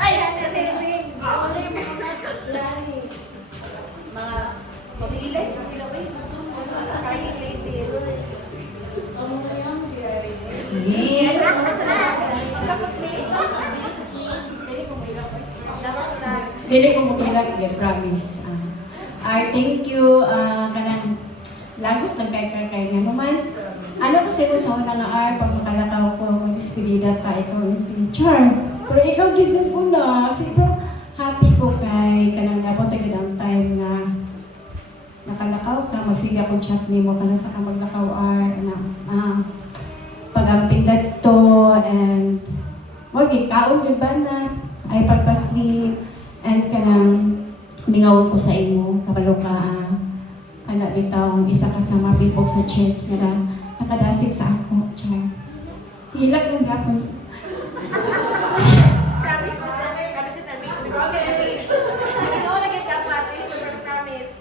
Ay! Kasi rin. Mga pamilay na sila ba yung susunod. Carrying ladies. Dili ko mukilak, I promise. I thank you, kanang lagot ng kay nga naman. Alam ko sa'yo sa una nga pag makalakaw ko, mag-despedida ka, ikaw yung future. Pero ikaw gignan ko na, siguro happy ko kay kanang nabot ang gidang time nga nakalakaw ka, magsiga ko chat ni mo ka na sa kamaglakaw pag-amping to, and wag ikaon yung bana, ay pagpasli, and kanang bingawon ko sa imo, kabalo ka, anak bitaw, isa ka sa mga people sa church nga nakadasig sa ako, tiyan. Hilak mo gapon. Promise mo sa promise sa big promise. Ano na kita pati promise.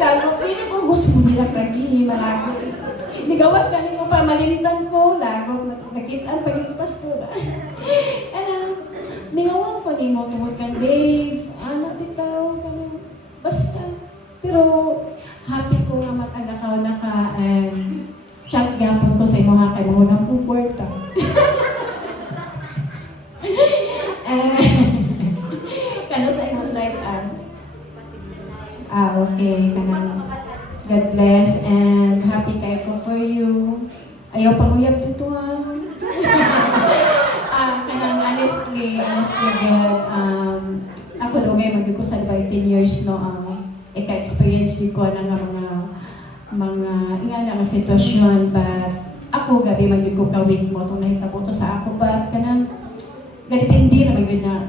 Lagot, hindi ko gusto mo nila lagi, malagot. Nigawas ka mo pa malimtan ko, lagot, nakitaan pag yung pastor. Ningawan ko ni mo tungkol kang Dave, anak bitaw, basta. Pero happy ko nga makalakaw na ka, and chat gapon ko sa imo ha, kay mo nang puporta. Kano sa imo like, okay, kanang God bless, and happy kay ko for you. Ayaw panguyab dito ha. Kanang honestly God, ako daw ngayon magiging ko sa 10 years no, ika-experience ko na nga mga ingana nga sitwasyon, but ako gabi magiging ko kawig mo itong nahitabo to sa ako, but kanang galipindi na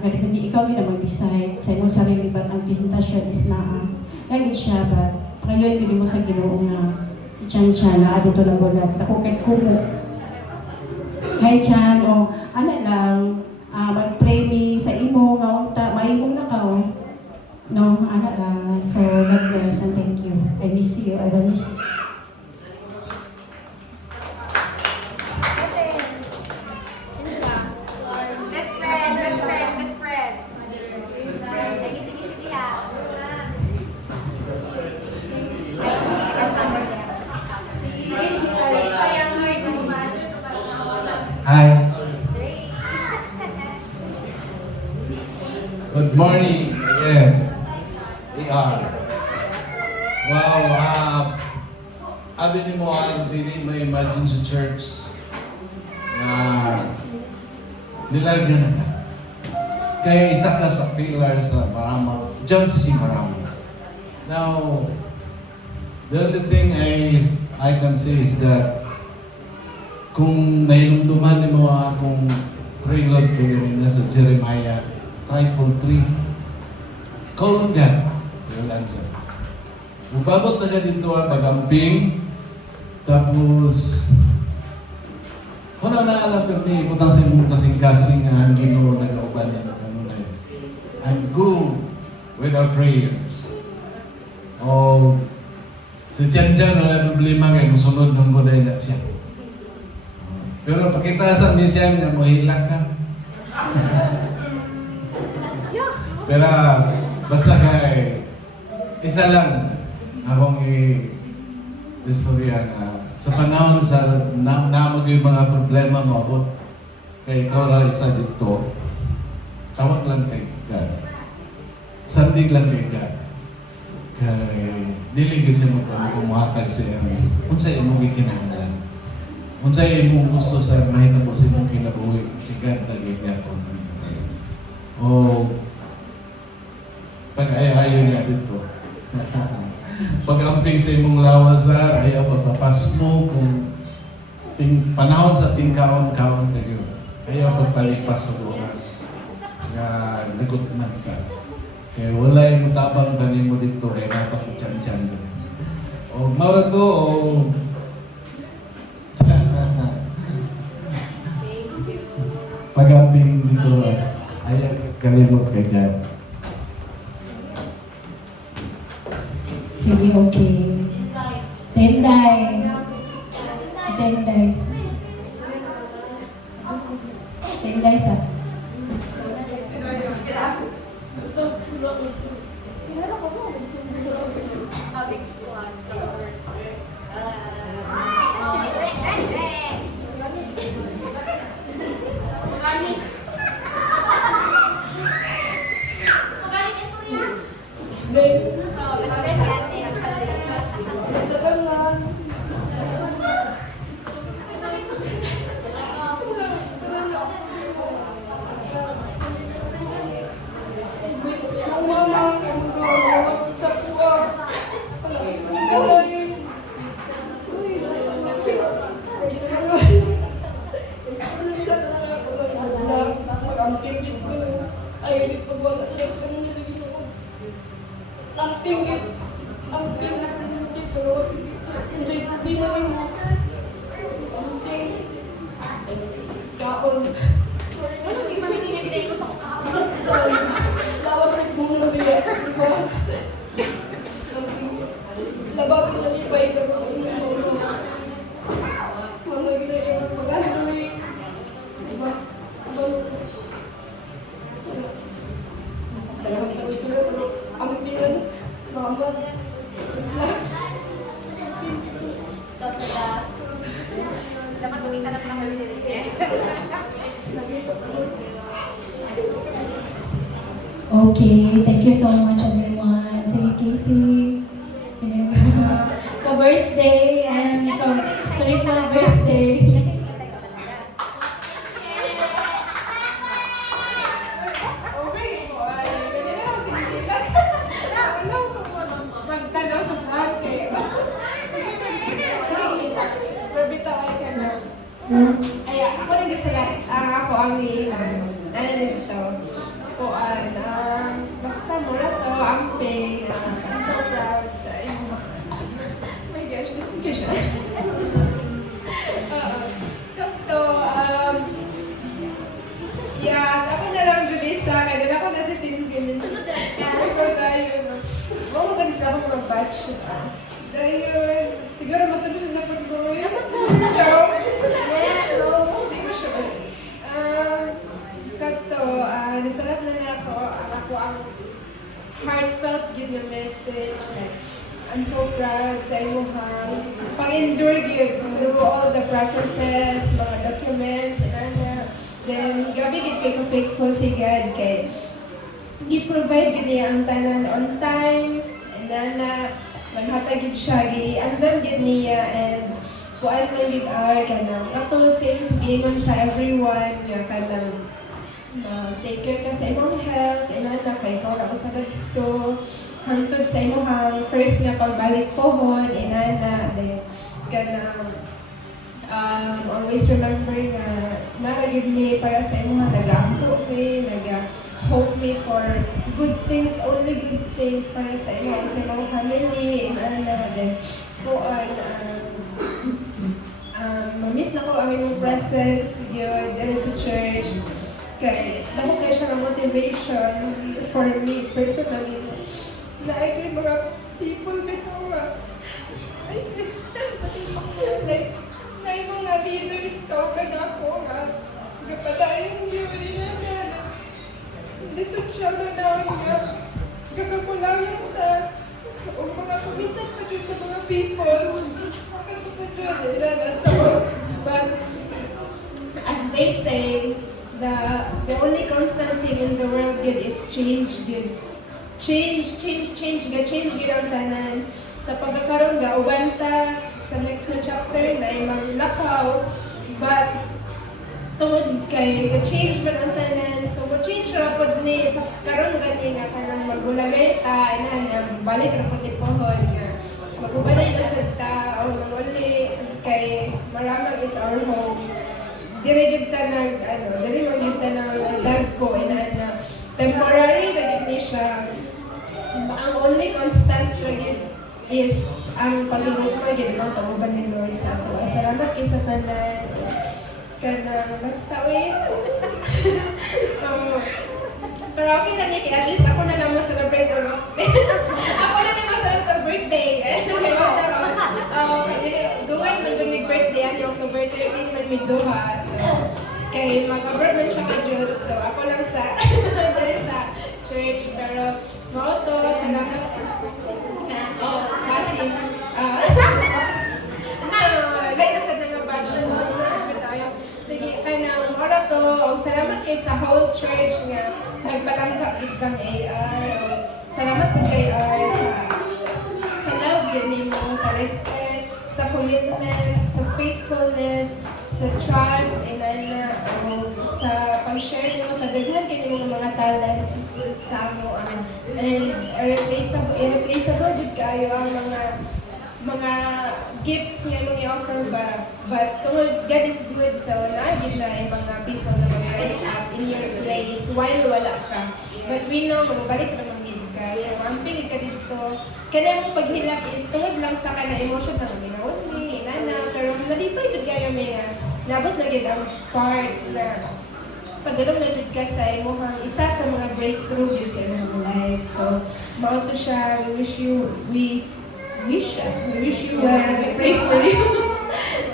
galipindi ikaw gina mag-decide sa imong sarili, but ang presentasyon is na gagit siya, but ngayon gini mo sa Ginoo nga si Chan na adto na bulat ako kay kumo. Hi Chan, ano lang, mag-pray me sa imo nga unta maimong nakaw. No, ano lang. So God bless and thank you. I miss you. I will miss you. Best friend. Sige ha. Hi. Good morning again. Wow, abi ni mo really may imagine sa church na nilarga na ka. Kaya isa ka sa pillar sa Marama, dyan si Marama. Now, the only thing I can say is that kung nahilumduman ni mo akong pray Lord ko nga sa Jeremiah 3:3, call on God, He will answer. Mababot na ka dito ang pag-amping, tapos wala na alam ka ni putang sa mong kasing-kasing ang Ginoo na kauban na kanunay. And go with our prayers. Si Jan wala problema kay musunod ng buday na siya. Pero pakita sa ni Jan na mo hilak ka. Pero basta kay isa lang akong istorya na sa panahon sa namag yung mga problema mo abot kay ikaw ra isa dito, tawag lang kay God. Sandig lang kay God. Kay dili gid siya magmuhatag siya kung sa imong gikinahanglan. Kung sa imong gusto sa mahitabo sa imong kinabuhi, si God na gigapon. Pag-ayaw niya dito. pagkamping sa imong lawas sir, ayaw pagpapas mo kung panahon sa tingkaon-kaon na yun. Ayaw pagpalipas sa oras nga nagutman ka. Kaya wala yung tabang kanimo dito kaya napa sa tiyan-tiyan. O maura to o pagamping dito ayaw kalimot ka dyan. Sige, okay. Tenday. Tenday. Tenday sa. Dapat kumita na ng holiday. Okay, thank you so much everyone. Sige, Casey. Ka-birthday and spiritual birthday. Magtanaw sa front kayo. Sige, hila. Perbita ay ka na. Ay, ako nag-isalat. Ako ang dito. Basta mura to, ampe. I'm so proud sa inyo. Oh my gosh, listen ka siya. Kanto, yes, ako na lang Julissa, kaya nila ko na si Tintin. Ikaw tayo, no? Oo, magalis ako mga batch. Dahil, siguro masunod na po ko yun. Hindi ko sure. Kanto, nasalat na niya ako ang heartfelt yun yung message. Like, I'm so proud sa imo ha. Pang-endure yun through all the processes, mga documents, and then, gabi gid kay ka-faithful si God kay gi-provide gid niya ang tanan on time, and then, maghatag gid siya, gi-andam gid niya, and kuan man gid kanang kato same giingon sa everyone nga kanang take care ka sa imong health, inana kay ikaw na usa dito hantod sa imong first nga pagbalik pohon, inana then kanang always remember nga nagagid me para sa imong nag-aampo me, nag-hope me for good things, only good things para sa imong family, inana then kuan mamiss na ko ang imong presence yun there sa church. Kaya, damo kayo siya ng motivation for me personally na ay mga people before like na yung mga leaders ka na ako nga kapadayon yun na hindi social na naman nga gagakulangan na o mga kumitat pa dyan ng mga people kato pa dyan so but as they say the only constant thing in the world good is change good. Change good ang tanan. Sa pagkakaroon ga ubanta sa next na chapter na ay maglakaw, but tungod kay ga-change man ang tanan. So mag-change ra pod ni sa karon gani nga kanang magulagay ta ina balik ra pod ni pohon nga ubanay na sa ta, o only kay maramag is our home. Dire gyud ta dire mo gyud ta nang dagko inana. Temporary na gyud ni siya. Ang only constant ra gyud is ang pagigugma gyud ang pag-uban ni Lord sa ato. Salamat kay sa tanan. Kanang basta we. Pero okay na niya, at least ako na lang mo celebrate the birthday. Ako na lang mo celebrate the birthday. Dungan man doon birthday, ang October 13 man may duha. So, kay mag-abroad man siya ka-Jud. So, ako lang sa, dali sa church. Pero, mauto, salamat sa, kasi, lay na sa mga batch na tayo. Sige, kanang mora to, salamat kay sa whole church nga nagbalangka gid kami salamat po kay sa love gid mo, sa respect, sa commitment, sa faithfulness, sa trust, and sa pag-share nimo sa daghan kay nimo mga talents sa amo and irreplaceable jud kaayo ang mga gifts nga mong i-offer ba. But tungod God is good, so naagid na yung mga people na mag-rise up in your place while wala ka. But we know, magbalik na mag-gid ka. So, ang pingid ka dito. Kaya mong paghilak is tungod lang sa ka na emotion ng minawon ni inana. Pero nalipay jud kayo may nga nabot na gid ang part na pagdalong na jud ka sa imong isa sa mga breakthrough yun sa imong life. So, mao to siya. We wish you well. We pray for you.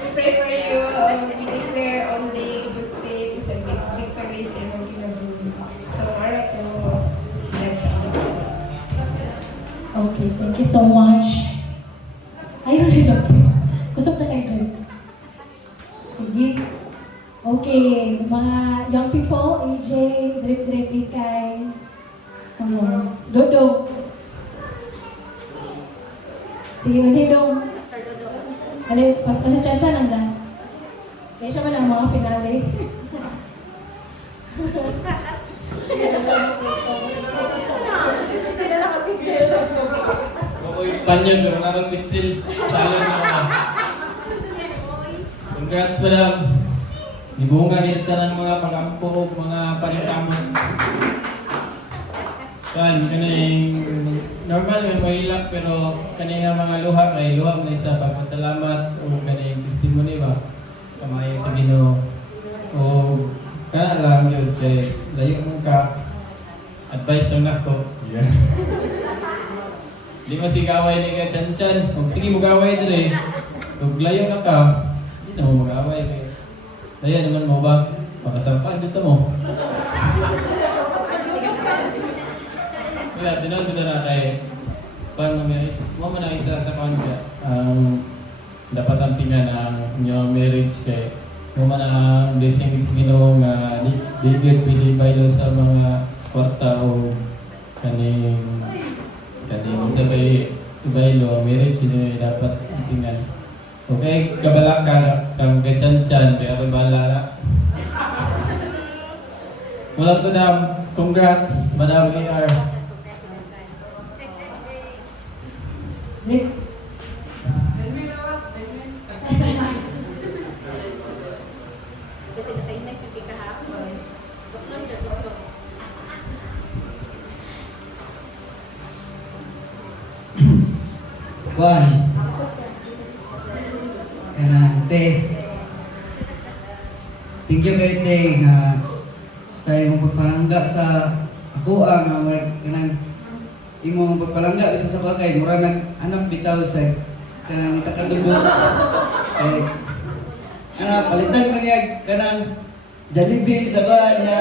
We pray for you. We declare only good things and victories in our kinabuhi. So, mara to, that's all. Okay, thank you so much. Ayun, I love you. Kusog na kayo. Sige. Okay, mga young people, AJ, Drip, Ikay, Dodo. Sige, Hidong. Pastor Dodo. Alin, pas si Chanchan ang last. Kaya siya man ang mga finale. Panyo, pero nakapitsil. Salang na ako. Congrats, madam. Ibunga dito ng mga pagampo, mga panitamon. Kaning normal may mahilak pero kaning mga luha kay luha na sa pagpasalamat o kaning testimony ba kamayo sa Ginoo o kana lang yun kay layo mo ka advice lang nako. Yeah. Di masigaway ni ka Chanchan. Kung sige mo gaway dire. Kung layo na ka, di na mo magaway kay. Daya naman mo ba? Makasampan dito mo. Kaya dinan kita na kay paano mo na isa sa kanya dapat ampingan ang inyong marriage kay mo man ang blessing sa Ginoo nga di pili baylo sa mga kwarta o kaning sa kay baylo marriage ni dapat ampingan. Okay, kabalaka kang Chanchan kaya ako bahala. Walang to na congrats Madam AR. Drip. Kasi nasa inay yung kahapon. Buklon na ito. Kuan. Te. Thank you kay Te nga sa imong pagpalangga sa ako nga kanang imong pagpalangga bitaw sa kay mura nag-anak bitaw sa kanang itakadugo. Palitan man niya kanang Jollibee sa ban na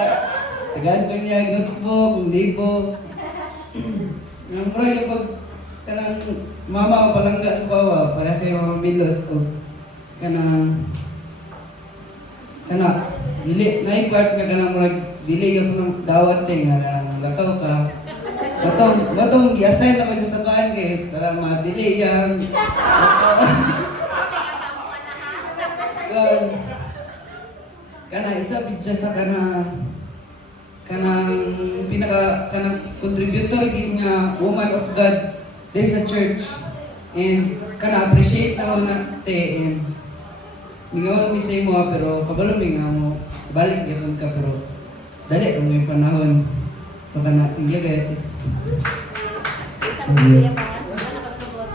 tagaan pa niya notebook, kung di po. Mura yung pag kanang mama o palangga sa bawa para kayo mga milos o kana dili na part nga kanang murag dili yung nang dawat din nga lakaw ka batong gi-assign na ko siya sa baan kay para ma-delay yan kana isa bitsa sa kanang pinaka kanang contributor gid nga woman of God there sa church And kana appreciate na mga te and mingawan mi sa imo pero kabalo mi nga mo balik gyapon ka pero dali ra mo yung panahon. So kana inggebet. Sa pamilya ba? Wala nakasubot.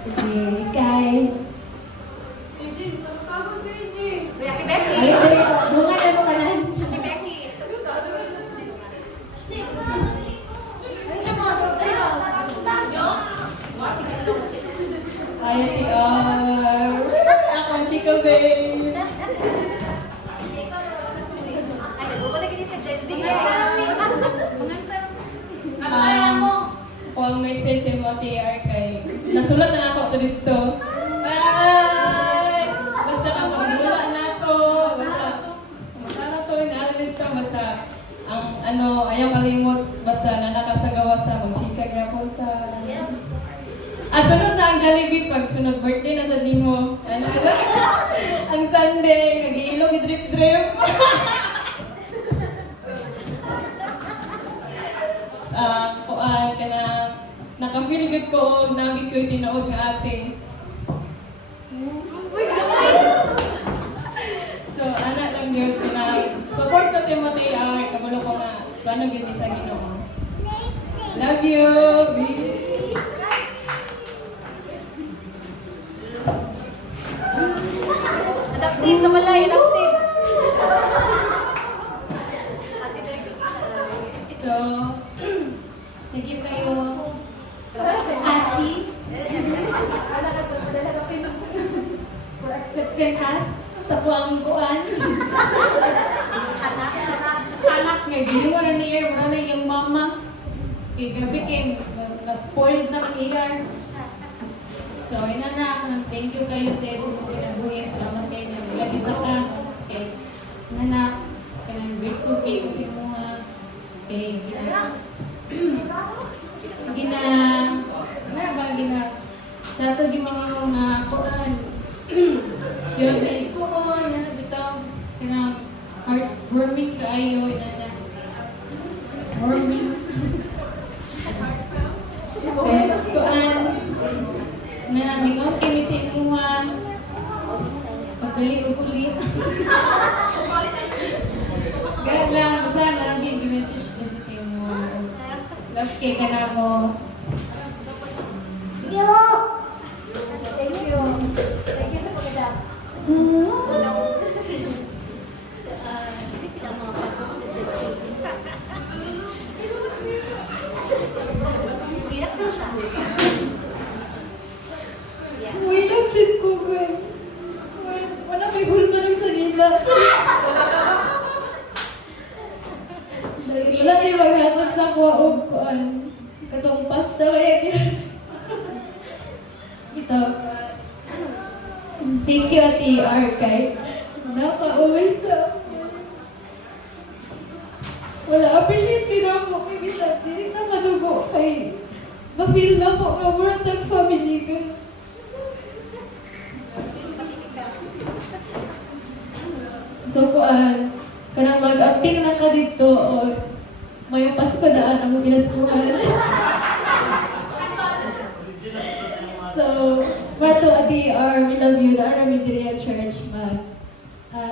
Sige, kay. Kuya, si Becky. Ay, dali po. Dungan na mo kanan. Si Becky. Ay, ako ang chika, babe. Ay, nagbubo na gini sa Gen Z. Ako ang message yung mga TR kay nasulat na ako ito dito. Ay! Basta na ako, nula na ako. Basta na to, inaalin to. Basta, ang ayaw kalimot. Basta na nakasagawa sa magchika niya punta. Sunod na ang Jollibee pag sunod birthday na sa mo. Ang Sunday, nag-iilog, i-drip-drip. Kuan ka na nakafeel good ko og nagit ko yung tinood nga ate. So, anak lang yun na support ko si Motea. Kabalo ko nga plano yun sa Ginoo. Love you, B. Adapted sa balay, adapted. Ate Becky. So, thank you kayo. Ati. For accepting us sa puang kuan. Anak nga, giniwa na ni Air, wala na yung mama. Kaya gabi kayo, na-spoiled na kami Air. So, ina na ako ng thank you kayo sa mga pinabuhi. Salamat kayo na naglalita ka. Okay. Ina na, kaya grateful kayo sa mga gina dato di mga kuan yung exon yan bitaw kina heartwarming kaayo inana warming kuan na mingon kami sa imuha pagdali og ulit gala basta na lang message din sa imuha love kay kana mo. Thank you. Thank you sa pagkada. Hindi sila mga pagkakot na Gen Z. Hirap na siya. Yeah. Uy, lang chat ko, girl. Wala may hulma ng salita. Wala tayo maghatag sa kuha o katong pasta kaya yan. Ito, thank you Ate Arkay. Naka-uwi sa wala, appreciate ko na po kay Bisa. Dili na madugo kay ma-feel na po nga mura tag family ko. So, kanang mag-acting na ka dito o mayong Pasko daan ang pinaskuhan. So, para to Ate we love you. Naarami diri ang church, but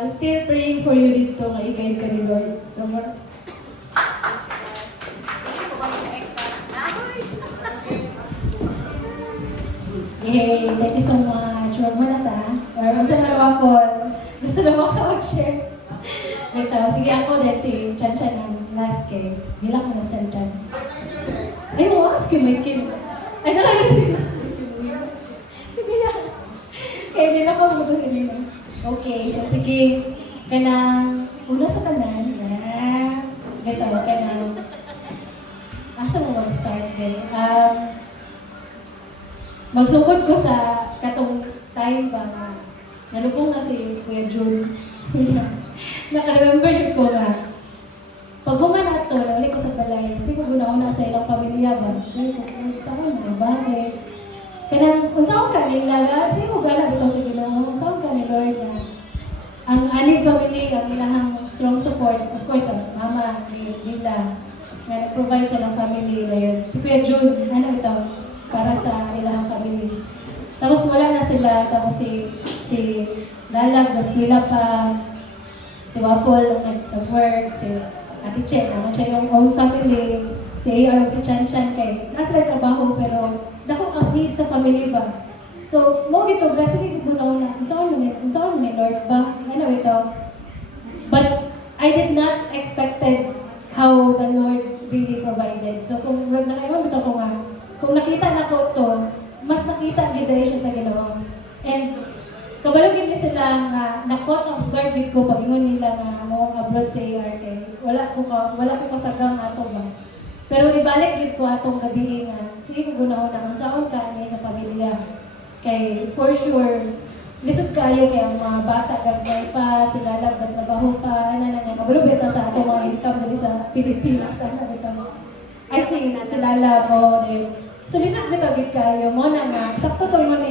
still praying for you dito nga i-guide ka ni Lord. So, Yay! Thank you so much. Huwag mo na ta. Or unsa na raw ako. Gusto na mo ka mag-share. Wait, sige ako din si Chan Chan ang last kay. Bila ko na si Chan Chan. Ay, mo ask you, Michael. Ay, nalaga siya. Sige na. Kaya nila ko mo to si Nina. Okay, so sige. Kanang una sa tanan. Wait, kanang asa mo mag-start din? Magsugod ko sa katong time ba nga nalubong na si Kuya Jun. Naka-remember siya ko nga. Pag human ato, nalik ko sa balay, siguro una sa ilang pamilya ba? Siguro, sa ako mga bagay. Kanang, unsa akong kanila, siguro gana ito sa Ginoo, unsa akong kanila na ang aning family, ang ilahang strong support, of course, ang mama nila, na nag-provide sa ng family na yun. Si Kuya Jun, ano ito, para sa ilang Tapos wala na sila, tapos si Lalag, Baskwila pa, si Wapol nag-work, si Ate Che, naman siya yung own family, si AR, si Chan Chan kay nasa trabaho pero dako ang need sa family ba. So, mo gito, sige ko na unsaon mo ni Lord ba? Ano ito? But I did not expected how the Lord really provided. So kung nakaiwan ito ko nga, kung nakita na ko to, mas nakita gid siya sa Ginoo. And kabalogin ni sila nga na-caught off guard gid ko pag ingon nila nga mo abroad sa ARK. Wala ko kasagang ato ba. Pero nibalik gid ko atong gabi nga sige ko gunahon na unsaon ka ni sa pamilya. Kay for sure lisod kayo kay ang mga bata gagmay pa, sila lang gagtrabaho pa, na kabalubit na sa atong mga income dali sa Philippines. I see, sila lang mo. So lisod bitaw gid kayo mo na nga, sakto to yun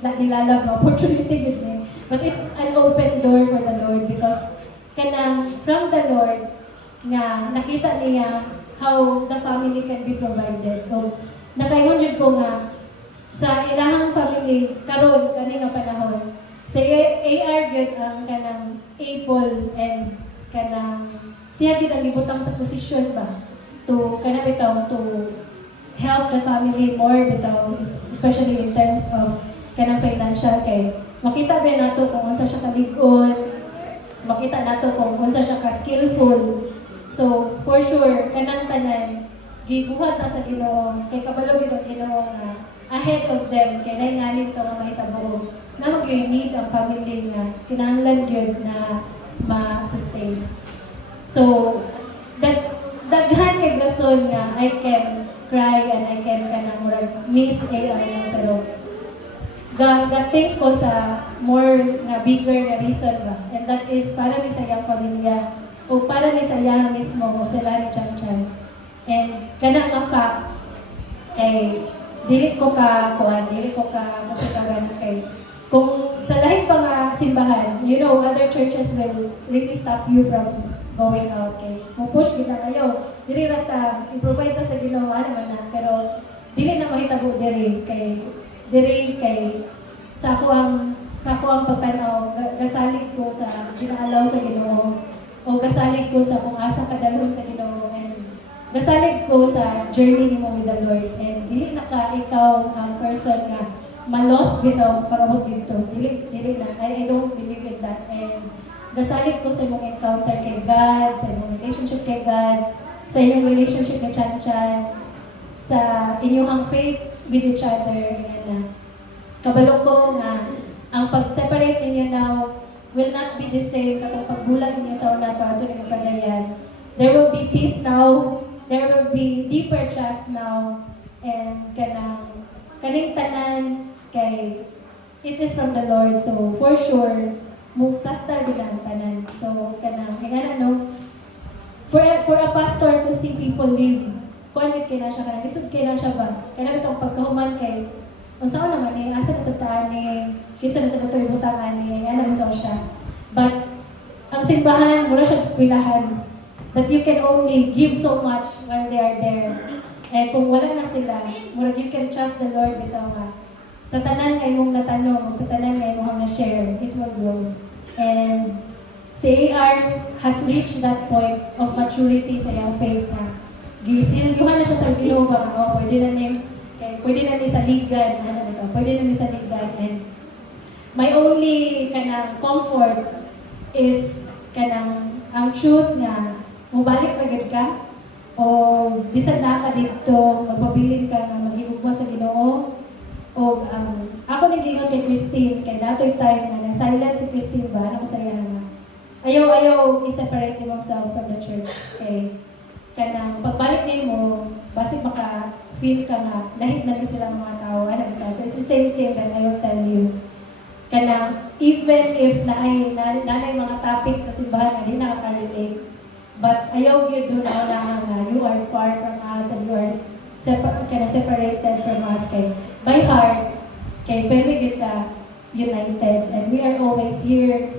nilalab na opportunity gid ni. But it's an open door for the Lord because kanang from the Lord nga nakita niya how the family can be provided. So, nakaingon jud ko nga sa ilahang family karon kani nga panahon sa AR gyud ang kanang able and kanang siya gyud ang gibutang sa posisyon ba to kana bitaw to help the family more bitaw especially in terms of kanang financial kay makita ba nato kung unsa siya kalig-on, makita nato kung unsa siya ka skillful. So for sure kanang tanan gibuhat na sa Ginoo kay kabalo gid ang Ginoo nga ahead of them kay nainganin to nga mahitabo na mag-need ang family nga kinahanglan gyud na ma-sustain. So daghan kay rason nga I can cry and I can kanang murag miss AR pero ga-think ko sa more nga bigger nga reason ba and that is para ni sa iyang pamilya o para ni sa iyang mismo o sila ni Chan Chan. And kana nga fact kay dili ko ka masikaran kay kung sa lahi pa nga simbahan, you know, other churches will really stop you from going out kay push kita kayo dili ra ta i-provide ta sa Ginoo naman na pero dili na mahitabo diri kay sa ako ang pagtanaw gasalig ko sa ginaalaw sa Ginoo o gasalig ko sa kung asa kadalhon sa Ginoo and gasalig ko sa journey nimo with the Lord and dili na ka ikaw ang person nga ma-lost bitaw pag-abot dito. Dili na. I don't believe in that. And gasalig ko sa imong encounter kay God, sa imong relationship kay God, sa inyong relationship kay Chan Chan, sa inyong faith with each other. And kabalo ko nga ang pag-separate ninyo now will not be the same katong pagbulag ninyo sa una pa ato ninyo kagayan. There will be peace now. There will be deeper trust now and kaning tanan kay it is from the Lord so for sure mugtastar gid ang tanan so hingana no for a pastor to see people live kuanit kay na siya lisod kay na siya ba kana bitong pagkahuman kay unsa naman ni asa sa taani kinsa na sa datoy butang ani ana bitaw siya but ang simbahan mura siya eskwelahan that you can only give so much when they are there. Eh kung wala na sila, murag you can trust the Lord bitaw nga. Sa tanan nga imong natanong, sa tanan nga imong na-share, it will grow. And si AR has reached that point of maturity sa iyang faith na gisilyuhan na siya sa Ginoo ba, pwede na ni sa ligan, pwede na ni sa ligan. And my only kanang comfort is kanang ang truth nga mubalik na gid ka o bisan na ka dito magpabilin ka nga magigugma sa Ginoo o ako nagingon kay Christine kay datoy time nga na silent si Christine ba na masayahan na ayaw i-separate yourself from the church kay kanang pagbalik nimo basig maka feel ka nga lahit na ni silang mga tao ana bitaw so it's the same thing that I will tell you kanang even if naay mga topic sa simbahan nga di nakaka-relate. But ayaw gyud do na nga you are far from us and you are separated from us kay by heart kay pero gyud ka united and we are always here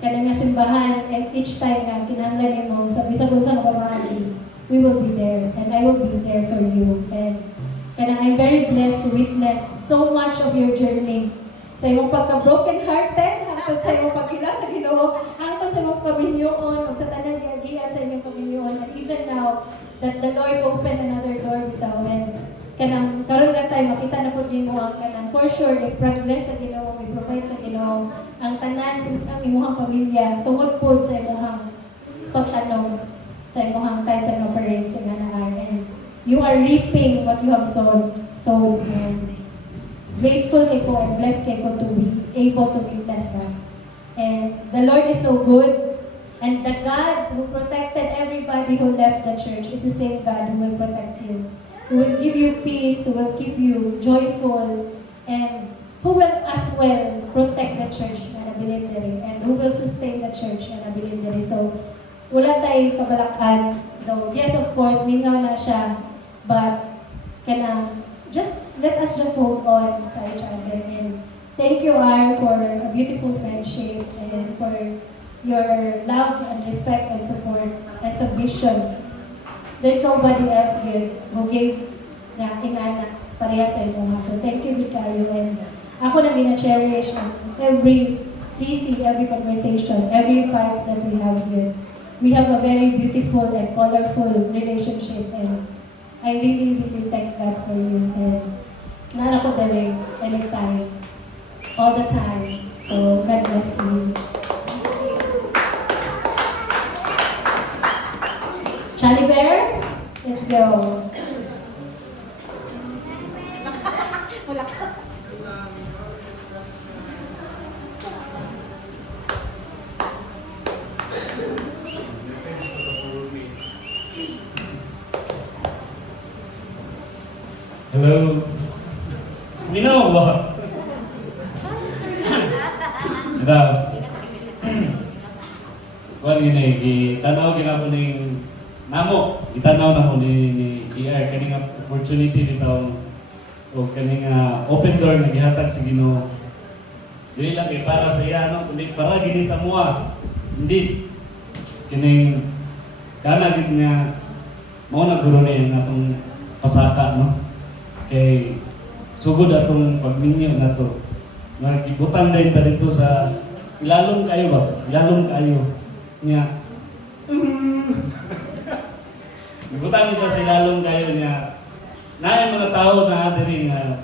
kana nga simbahan and each time nga kinahanglan nimo sa bisag unsa nga pamali we will be there and I will be there for you and kana I I'm very blessed to witness so much of your journey. Sa imong pagka-broken hearted, hangtod sa imong pagkilala sa Ginoo, hangtod sa imong kaminyoon, ug sa tanang giagian sa inyong kaminyoon, and even now that the Lord opened another door bitaw, and kanang karon nga tayo makita na pud nimo ang kanang for sure i-progress sa Ginoo, i-provide sa Ginoo ang tanan ang imong pamilya tungod pud sa imong pagtanong sa imong tithes and offerings nga naa, and you are reaping what you have sown, and grateful kay ko and blessed kay ko to be able to witness that. And the Lord is so good, and the God who protected everybody who left the church is the same God who will protect you, who will give you peace, who will keep you joyful, and who will as well protect the church na nabilin diri, and who will sustain the church na nabilin diri. So, wala tayong kabalakan, though yes, of course, mingaw na siya, but just let us just hold on sa each other. And thank you, R, for a beautiful friendship and for your love and respect and support and submission. There's nobody else good who gave na ingana pareha sa imo. So thank you, Vikayo. And ako na gina-cherish every CC, every conversation, every fights that we have here. We have a very beautiful and colorful relationship, and I really, really thank God for you. And nana ko dali, anytime, all the time. So, God bless you. Charlie Bear, let's go. Wala ka. Hello. Minaw ba? Ito. Kuan gini, gitanaw gina ko ning namo, gitanaw na ko ni ER kaning opportunity bitaw o kaning open door nga gihatag sa Ginoo. Dili lang kay para sa iya no, kundi para gini sa mua. Hindi kining kana gid nga mao na guro ni atong pasaka no. Kay sugod atong pagminyo na to. Nagibutang din ta dito sa ilalom kayo ba? Ilalom kayo. Nya. Nagibutang dito sa ilalom kayo niya. Naay mga tao na diri nga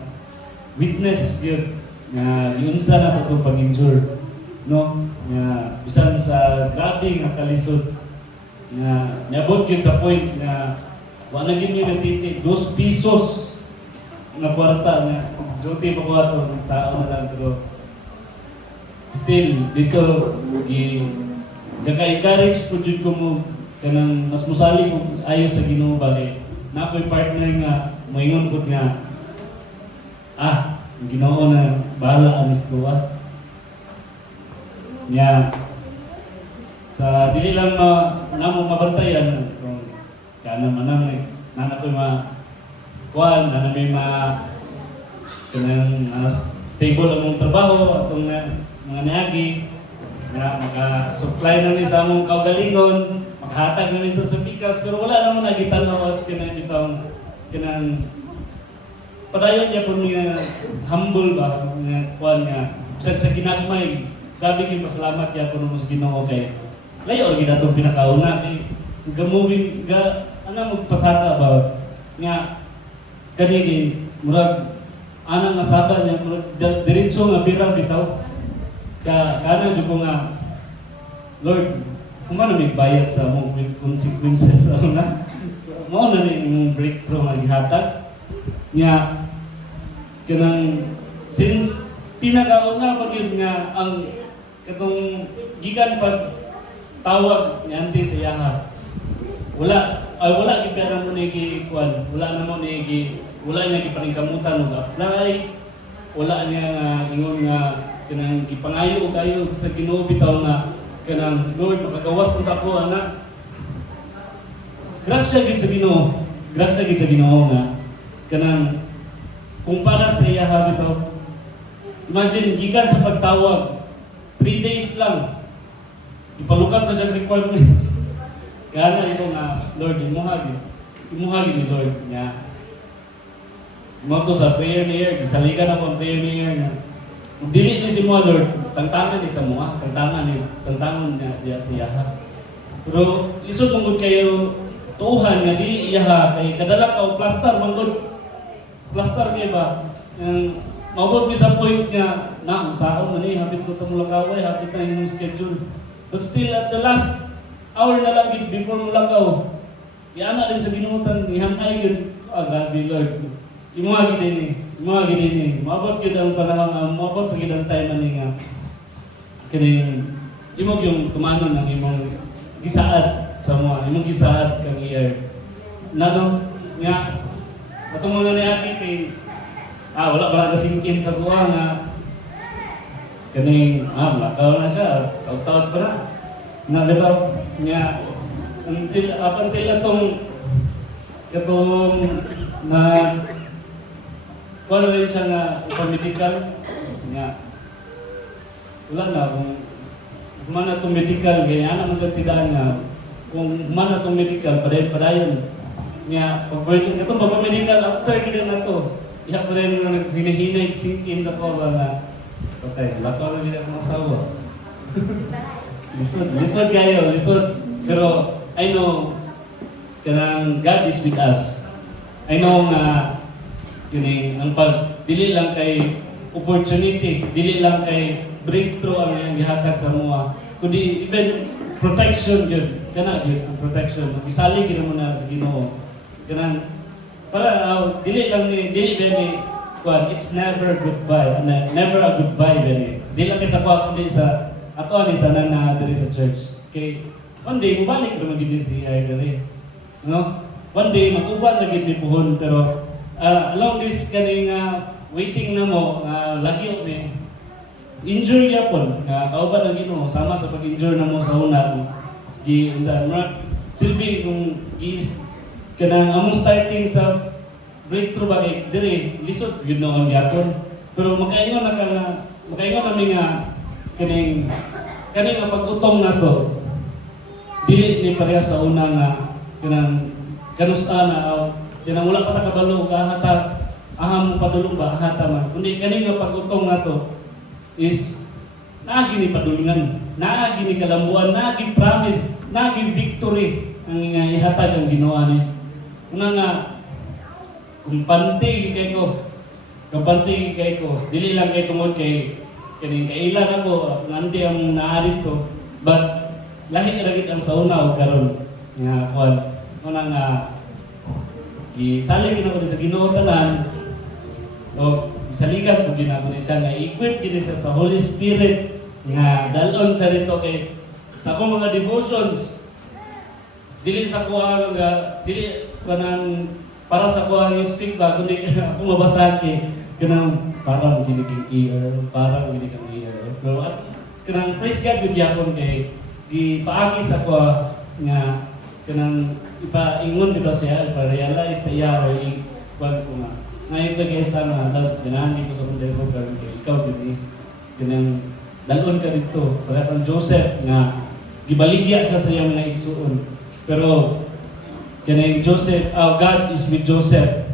witness yun nga yun sa na to pag-injure. No? Nga bisan sa grabe nga kalisod. Nga niabot yun sa point nga wa na gid mi matiti 2 pesos na kwarta nga duty pa ko ato tao na lang pero still dito gaka-encourage po jud ko mo kanang mas musali ko ayo sa Ginoo balay na ako'y partner nga moingon pud nga ang Ginoo na bahala anis ko nya sa dili lang namo mabantayan kung kana manam nana ko kuan na may kanang stable ang trabaho atong mga niagi nga maka-supply na ni sa among kaugalingon, makahatag na nito sa bikas pero wala namon nagitanaw as kanang bitong kanang padayon niya po niya humble ba nga kuan nga sa ginagmay grabe kay pasalamat ya po mo sa Ginoo kay layo gid atong pinakauna kay gamoving ga ana magpasaka ba nga kanigi murag ana nga saka niya murag diretso nga bira bitaw kana jud ko nga Lord humana may bayad sa among consequences sa una mao na ni imong breakthrough nga gihatag nya kanang since pinakauna pag yun nga ang katong gikan pag tawag ni Auntie sa yaha wala gid mo ni kuan wala niya gipaningkamutan og apply wala niya nga ingon nga kanang gipangayo og ayo sa Ginoo bitaw nga kanang Lord makagawas unta ko ana grasya gid sa Ginoo nga kanang kung para sa iya bitaw imagine gikan sa pagtawag 3 days lang ipalukat ta sa requirements kana ito nga Lord imuha gid ni Lord niya mo to sa prayer niya, gisaligan ako ang prayer niya na dili ni si mo Lord, tangtangan ni sa mga, tangtangan niya siya. Pero lisod mong kayo tuuhan nga dili iyaha kay kadala ka og plaster manggod. Plaster kay ba? Mabot mi sa point nga na unsaon man hapit ko ta mulakaway, hapit na imong schedule. But still at the last hour na lang gid before mulakaw. Iana din sa binutan ihanay gyud grabe Lord. Imo gid ini. Mabot gyud ang panahon, mabot gyud ang time ani nga kini imo yung tumanon ng imong gisaad sa mga imong gisaad kang year. Nano nga atong mga niagi kay wala kasingkin sa kuha nga kaning lakaw na siya, taw-taw pa na. Nabitaw nga until atong na wala rin siya nga pa-medical nga wala na kung mana itong medical, ganyan naman sa tidaan nga kung mana itong medical, padayon nga pag-breaking itong pag-medical after kita na to iha pa rin na hinahinay sink in sa koba na patay, lakaw na din ang masawa. lisod kayo, pero I know kanang God is with us. I know nga kini ang dili lang kay opportunity, dili lang kay breakthrough ang iyang gihatag sa mga, kundi even protection yun, kana yun ang protection. Isali gid mo na sa Ginoo. Kanang para dili kuan, it's never goodbye, never a goodbye bani. Dili lang kay sa kuan kundi sa ato ani tanan na diri sa church. Kay one day mubalik ra magid si ay diri. No? One day mag-uban na gid ni puhon pero along this kaning waiting na mo lagi mi injury yapon nga kauban ang Ginoo sama sa pag-injure na mo sa una gi unsa silbi kung is kanang among starting sa breakthrough ba kay dire lisod gyud noon gyapon pero makaingon nami nga kaning nga pag-utong nato dili ni pareha sa una nga kanang kanusta na kanang wala pa ta kabalo gahatag aham mo padulong ba hata man kundi kani nga pag-utong nato is naagi ni padulungan, naagi ni kalambuan, naagi promise, naagi victory ang ihatag ang Ginoo ani. Una nga kumpanti kay ko, dili lang kay tungod kay kaning kailan ako nanti ang naari to, but lahi ra gid ang sauna og karon nga kuan. Una nga gisalig na ko sa Ginoo tanan o saligan po ginako ni siya nga i-equip gini siya sa Holy Spirit nga dalon siya dito kay sa akong mga devotions dili sa kuha nga dili kanang para sa kuha nga speak ba kundi ako mabasahan kay kanang parang gini kang ear pero at kanang praise God gud yapon kay gipaagi sa kuha nga kanang ipaingon bitaw siya ipa-realize sa iya o i-kuan ko nga ngayon ka kaysa nga ganahan ko sa mundo ko karon kay ikaw gid kanang dalon ka dito para kang Joseph nga gibaligya siya sa iyang mga igsuon pero kanang Joseph God is with Joseph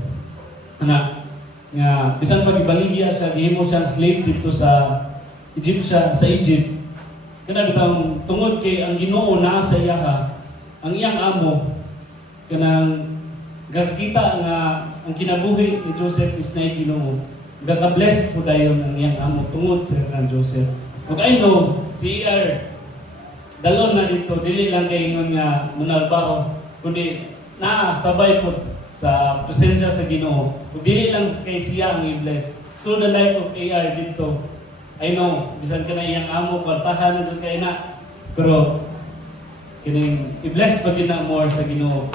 ana nga bisan pa gibaligya siya gihimo siyang slave dito sa Egypt kana bitaw tungod kay ang Ginoo naa sa iya ang iyang amo kanang gakita nga ang kinabuhi ni Joseph is na Ginoo. Gaka-bless po dayon ang iyang amo tungod sa kanang Joseph. Ug I know si dalon na dito dili lang kay ingon nga munalbao kundi sabay po sa presensya sa Ginoo. Ug dili lang kay siya ang i-bless through the life of AR dito. I know bisan kana iyang amo kwartahan na jud kay na pero kining i-bless pa gid na more sa Ginoo.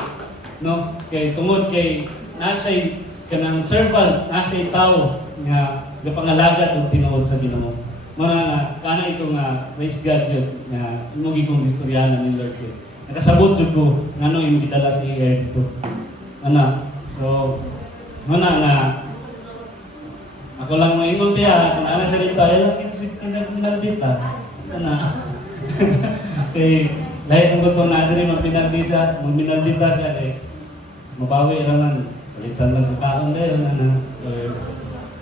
No? Kay tungod kay nasay kanang servant, nasay tao nga gapangalagad og tinuod sa Ginoo. Mara nga kana ito nga praise God jud nga imo gikong istoryanan ni Lord jud. Nakasabot jud ko ngano imong gidala si Air dito. Ana. So muna nga ako lang maingon siya, kung ano siya dito, ay lang gitsik kinag dito. Ana. Kay lahat ng gusto na diri mapinaldita siya kay mabawi raman Palitan lang ang kaon na yun,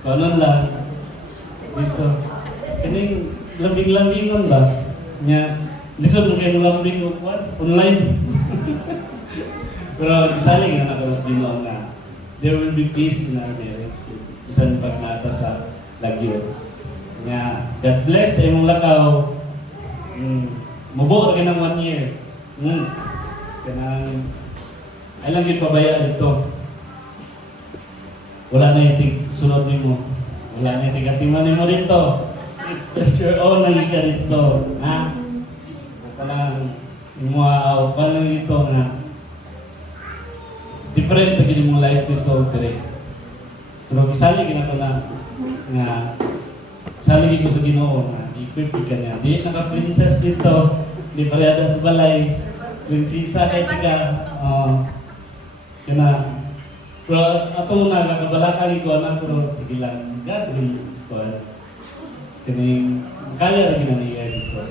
kanon lang. Dito. Kaning lambing-lambingon ba? Nya, lisod mo kayo lambing online. Pero isali nga na kalas Ginoo nga, there will be peace in our marriage. Bisan pag nata sa lagyo. Nga, God bless sa imong lakaw. Mubo ka ng 1 year. Kanang, ay lang yung pabaya dito. Wala na yung sunod mo. Wala na yung tigatiman mo dito. Expect your own lagi ka dito. Ha? Kanang, imuhaaw ka lang dito nga. Different na gini mong life dito, direct. Pero isali gina ko na nga isali ko sa Ginoo nga i-equip ka niya. Di naka-princess dito, di parehada sa balay. Prinsesa kay tiga. Kana pero ato na kakabalakali ko na pero sige lang. God will God. Kani kaya ra ginaniya dito.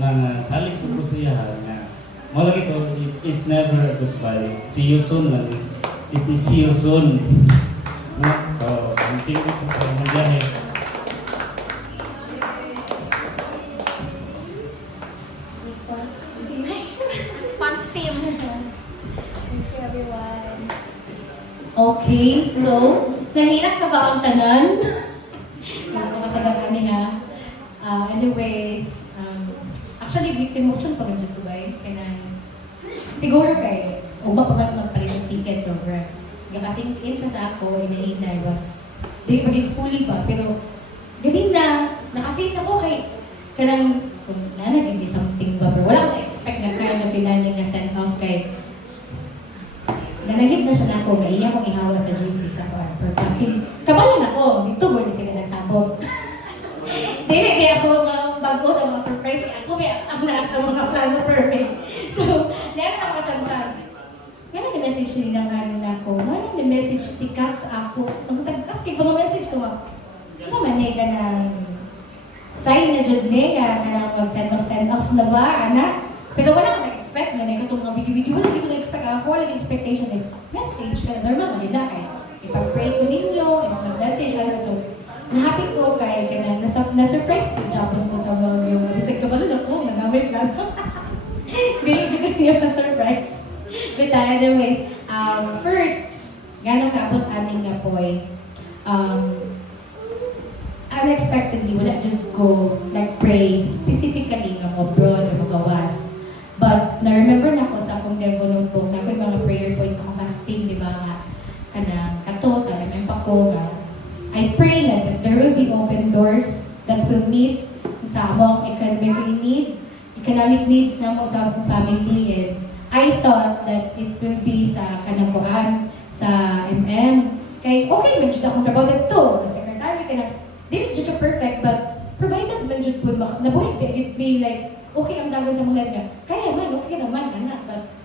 Nga salig ko siya nga mo lagi ko, it is never a goodbye. See you soon lang. It is see you soon. So, ang tingin ko sa mga biyahe. Response. Response team. Thank you, everyone. Okay, so, nahirap na ba ang tanan? Nakakasagang niya. Anyways, actually, mixed emotion pa rin dyan ko ba eh. Siguro kay, uba pa ba magpalit ng tickets o grab. Kasing interest ako, inahinay ba? Di pa rin fully ba? Pero, ganun na, naka-feel na ko kay, kanang, kung naging something ba, pero wala akong na-expect na kaya na pinanin na send off kay, nanagid na siya na ako, naiya kong ihawa sa GC sa bar. Kasi, kabalan ako, dito mo na sila nagsabog. Dili, kaya ako bago sa mga surprise, kaya ako ang nasa mga plano permit. So, nayan ako ka-chan-chan. Ngayon ni-message niya ng hanin ako. Ngayon ni-message si Kat sa ako. Ang tagkas kay mga message ko nga. Sa manay ka na sign na dyan niya na mag-send off na ba, anak? Pero wala akong na-expect na itong mga video-video. Wala ko na-expect. Ako wala expectation is message ka na normal na kaya. Ipag-pray ko ninyo, ipag-message ano. So, na-happy ko kaya na-surprise ko. Japon ko sa mga yung bisag ka ba lang ako, nagamit lang. Really, dyan niya na-surprise. But anyways, first, ganong kaabot amin nga po unexpectedly, wala dyan ko nag-pray specifically nga abroad o magawas. But na-remember na ko sa akong Devo notebook na ko yung mga prayer points akong fasting, di ba nga? Kanang kato, sa MMPA ko nga. I pray that there will be open doors that will meet sa among economic needs na mo sa akong family. And I thought that it will be sa kanakuan, sa MM. Kay okay man jud akong trabaho dito, secretary ka na. Dili jud siya perfect, but provided man jud po nabuhi it be like okay ang dagan sa mga niya. Kaya man okay naman anak, but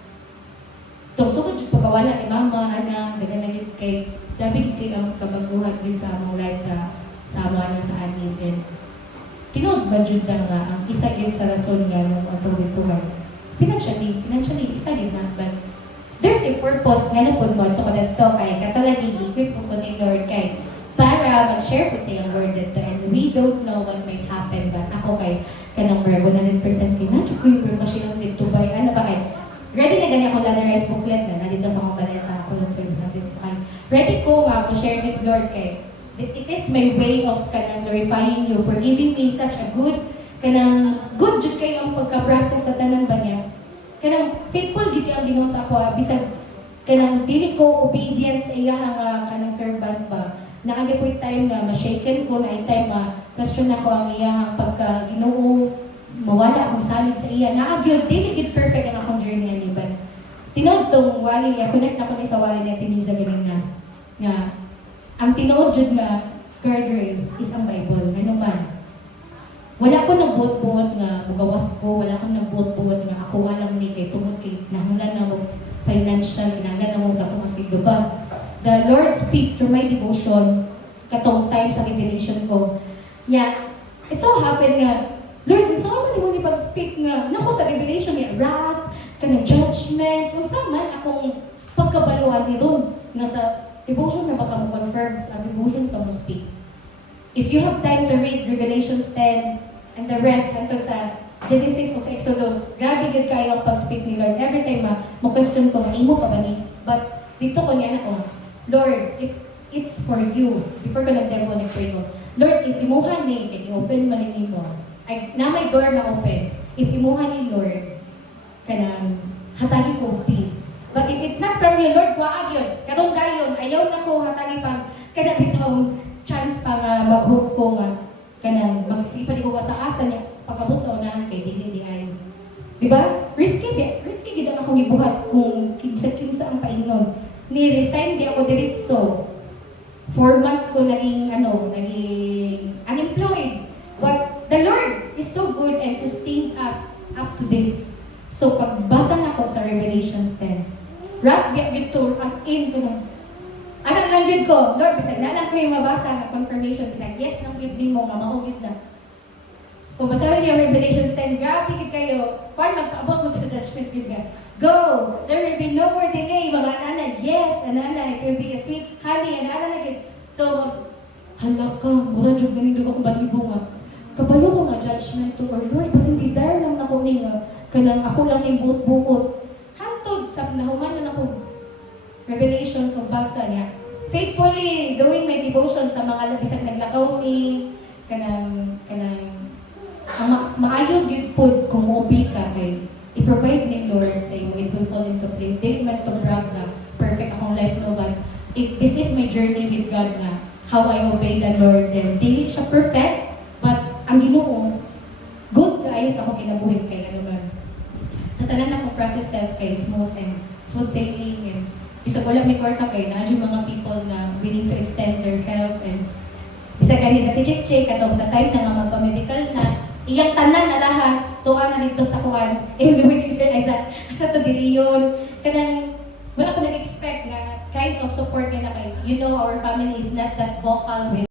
tong sugod jud pagkawala ni mama anak dagan na gid kay David kay ang kabaguhan din sa among life sa sama na sa anim. And tinud man jud na nga ang isa gyud sa rason nga ng atong dituhan. Financially isa yun na, but there's a purpose nga na po mo ito ko dito kay katulad i-equip po ko ni Lord kay para mag-share po sa iyong word dito and we don't know what might happen but ako kay kanang brave 100% kay na ko yung brave machine dito ba ano ba kay ready na ganyan ako ladderized booklet na nandito sa akong baleta ako lang dito kay ready ko share with Lord kay it is my way of kanang glorifying you for giving me such a good kanang good jud kay ang pagka-process sa tanan ba niya. Kanang faithful gid ang Ginoo sa ako bisag kanang dili ko obedient sa iya nga kanang servant ba. Naagi po time nga ma-shaken ko na time question ako ang iya pagka Ginoo mawala akong salig sa iya. Naagi dili gid perfect ang akong journey ani but tinud tong wali connect na ko ni sa wali ni Tiniza ganing na nga ang tinuod jud nga guardrails is ang Bible ngano man. Wala ko nagbuot-buot nga magawas ko, wala ko nagbuot-buot nga ako alam ni kay tungod kay nahanglan na mo financial, nahanglan na mo dako mas igba. The Lord speaks through my devotion katong time sa revelation ko. Nya, it so happened nga, Lord, unsa man nimo ni pag-speak nga nako sa revelation ni wrath, kanang judgment, unsa man akong pagkabaluan ni ron nga sa devotion na baka mo confirm, sa devotion ka mo speak. If you have time to read Revelations 10 and the rest hangtod sa Genesis o sa Exodus, grabe gud kayo ang pag-speak ni Lord. Every time mo question ko, maimo pa ba ni? But dito ko niya ko, Lord, if it's for you, before ko nag-devo, nag-pray ko, Lord, if imuha ni, i-open malini mo, ay, na may door na open, if imuha ni Lord, kanang hatagi ko peace. But if it's not from you, Lord, waag yun. Katong dayon, ayaw na ko hatagi pang kanang bitong chance pa nga mag-hope ko nga kanang magsipad ko sa asa niya pagkabot sa unahan kay dili di ayo. Diba? Risky gid ang akong gibuhat kung kinsa ang paingnon. Ni-resign di ako diretso. 4 months ko naging unemployed. But the Lord is so good and sustained us up to this. So pagbasa na ko sa Revelations 10, rat biya gito as in to no. Anak lang gid ko, Lord, bisag na lang ko yung mabasa na confirmation, bisag yes nang gid mo nga mahugid na. Kung basahin niyo ang Revelations 10, grabe gid kayo, paano magkaabot mo sa judgment gid nga. Go! There will be no more delay, mga anak. Yes, anak, it will be a sweet honey, and anak gid. So, hala ka, mura jud ganito akong balibo nga. Kabalo ko nga judgment to, or Lord, basin desire lang na ko ni nga, kanang ako lang yung buot-buot. Hantod sa nahuman na ako Revelations o basa niya. Faithfully doing my devotion sa mga bisag naglakaw ni kanang maayo gyud pud kung obey ka kay i-provide ni Lord sa imo, it will fall into place. Dili man to brag na perfect akong life no, but this is my journey with God na how I obey the Lord, and dili siya perfect, but ang Ginoo good kaayos ako kinabuhi kay ganoon. Sa tanan akong processes kay smooth sailing, and bisag wala may kwarta kay na yung mga people na willing to extend their help, and bisag kani sa tichik-chik atong sa time na nga magpa-medical na iyang tanan alahas tuwa na dito sa kuan ay sa Tugilion kanang wala ko nag-expect nga kind of support na kay our family is not that vocal with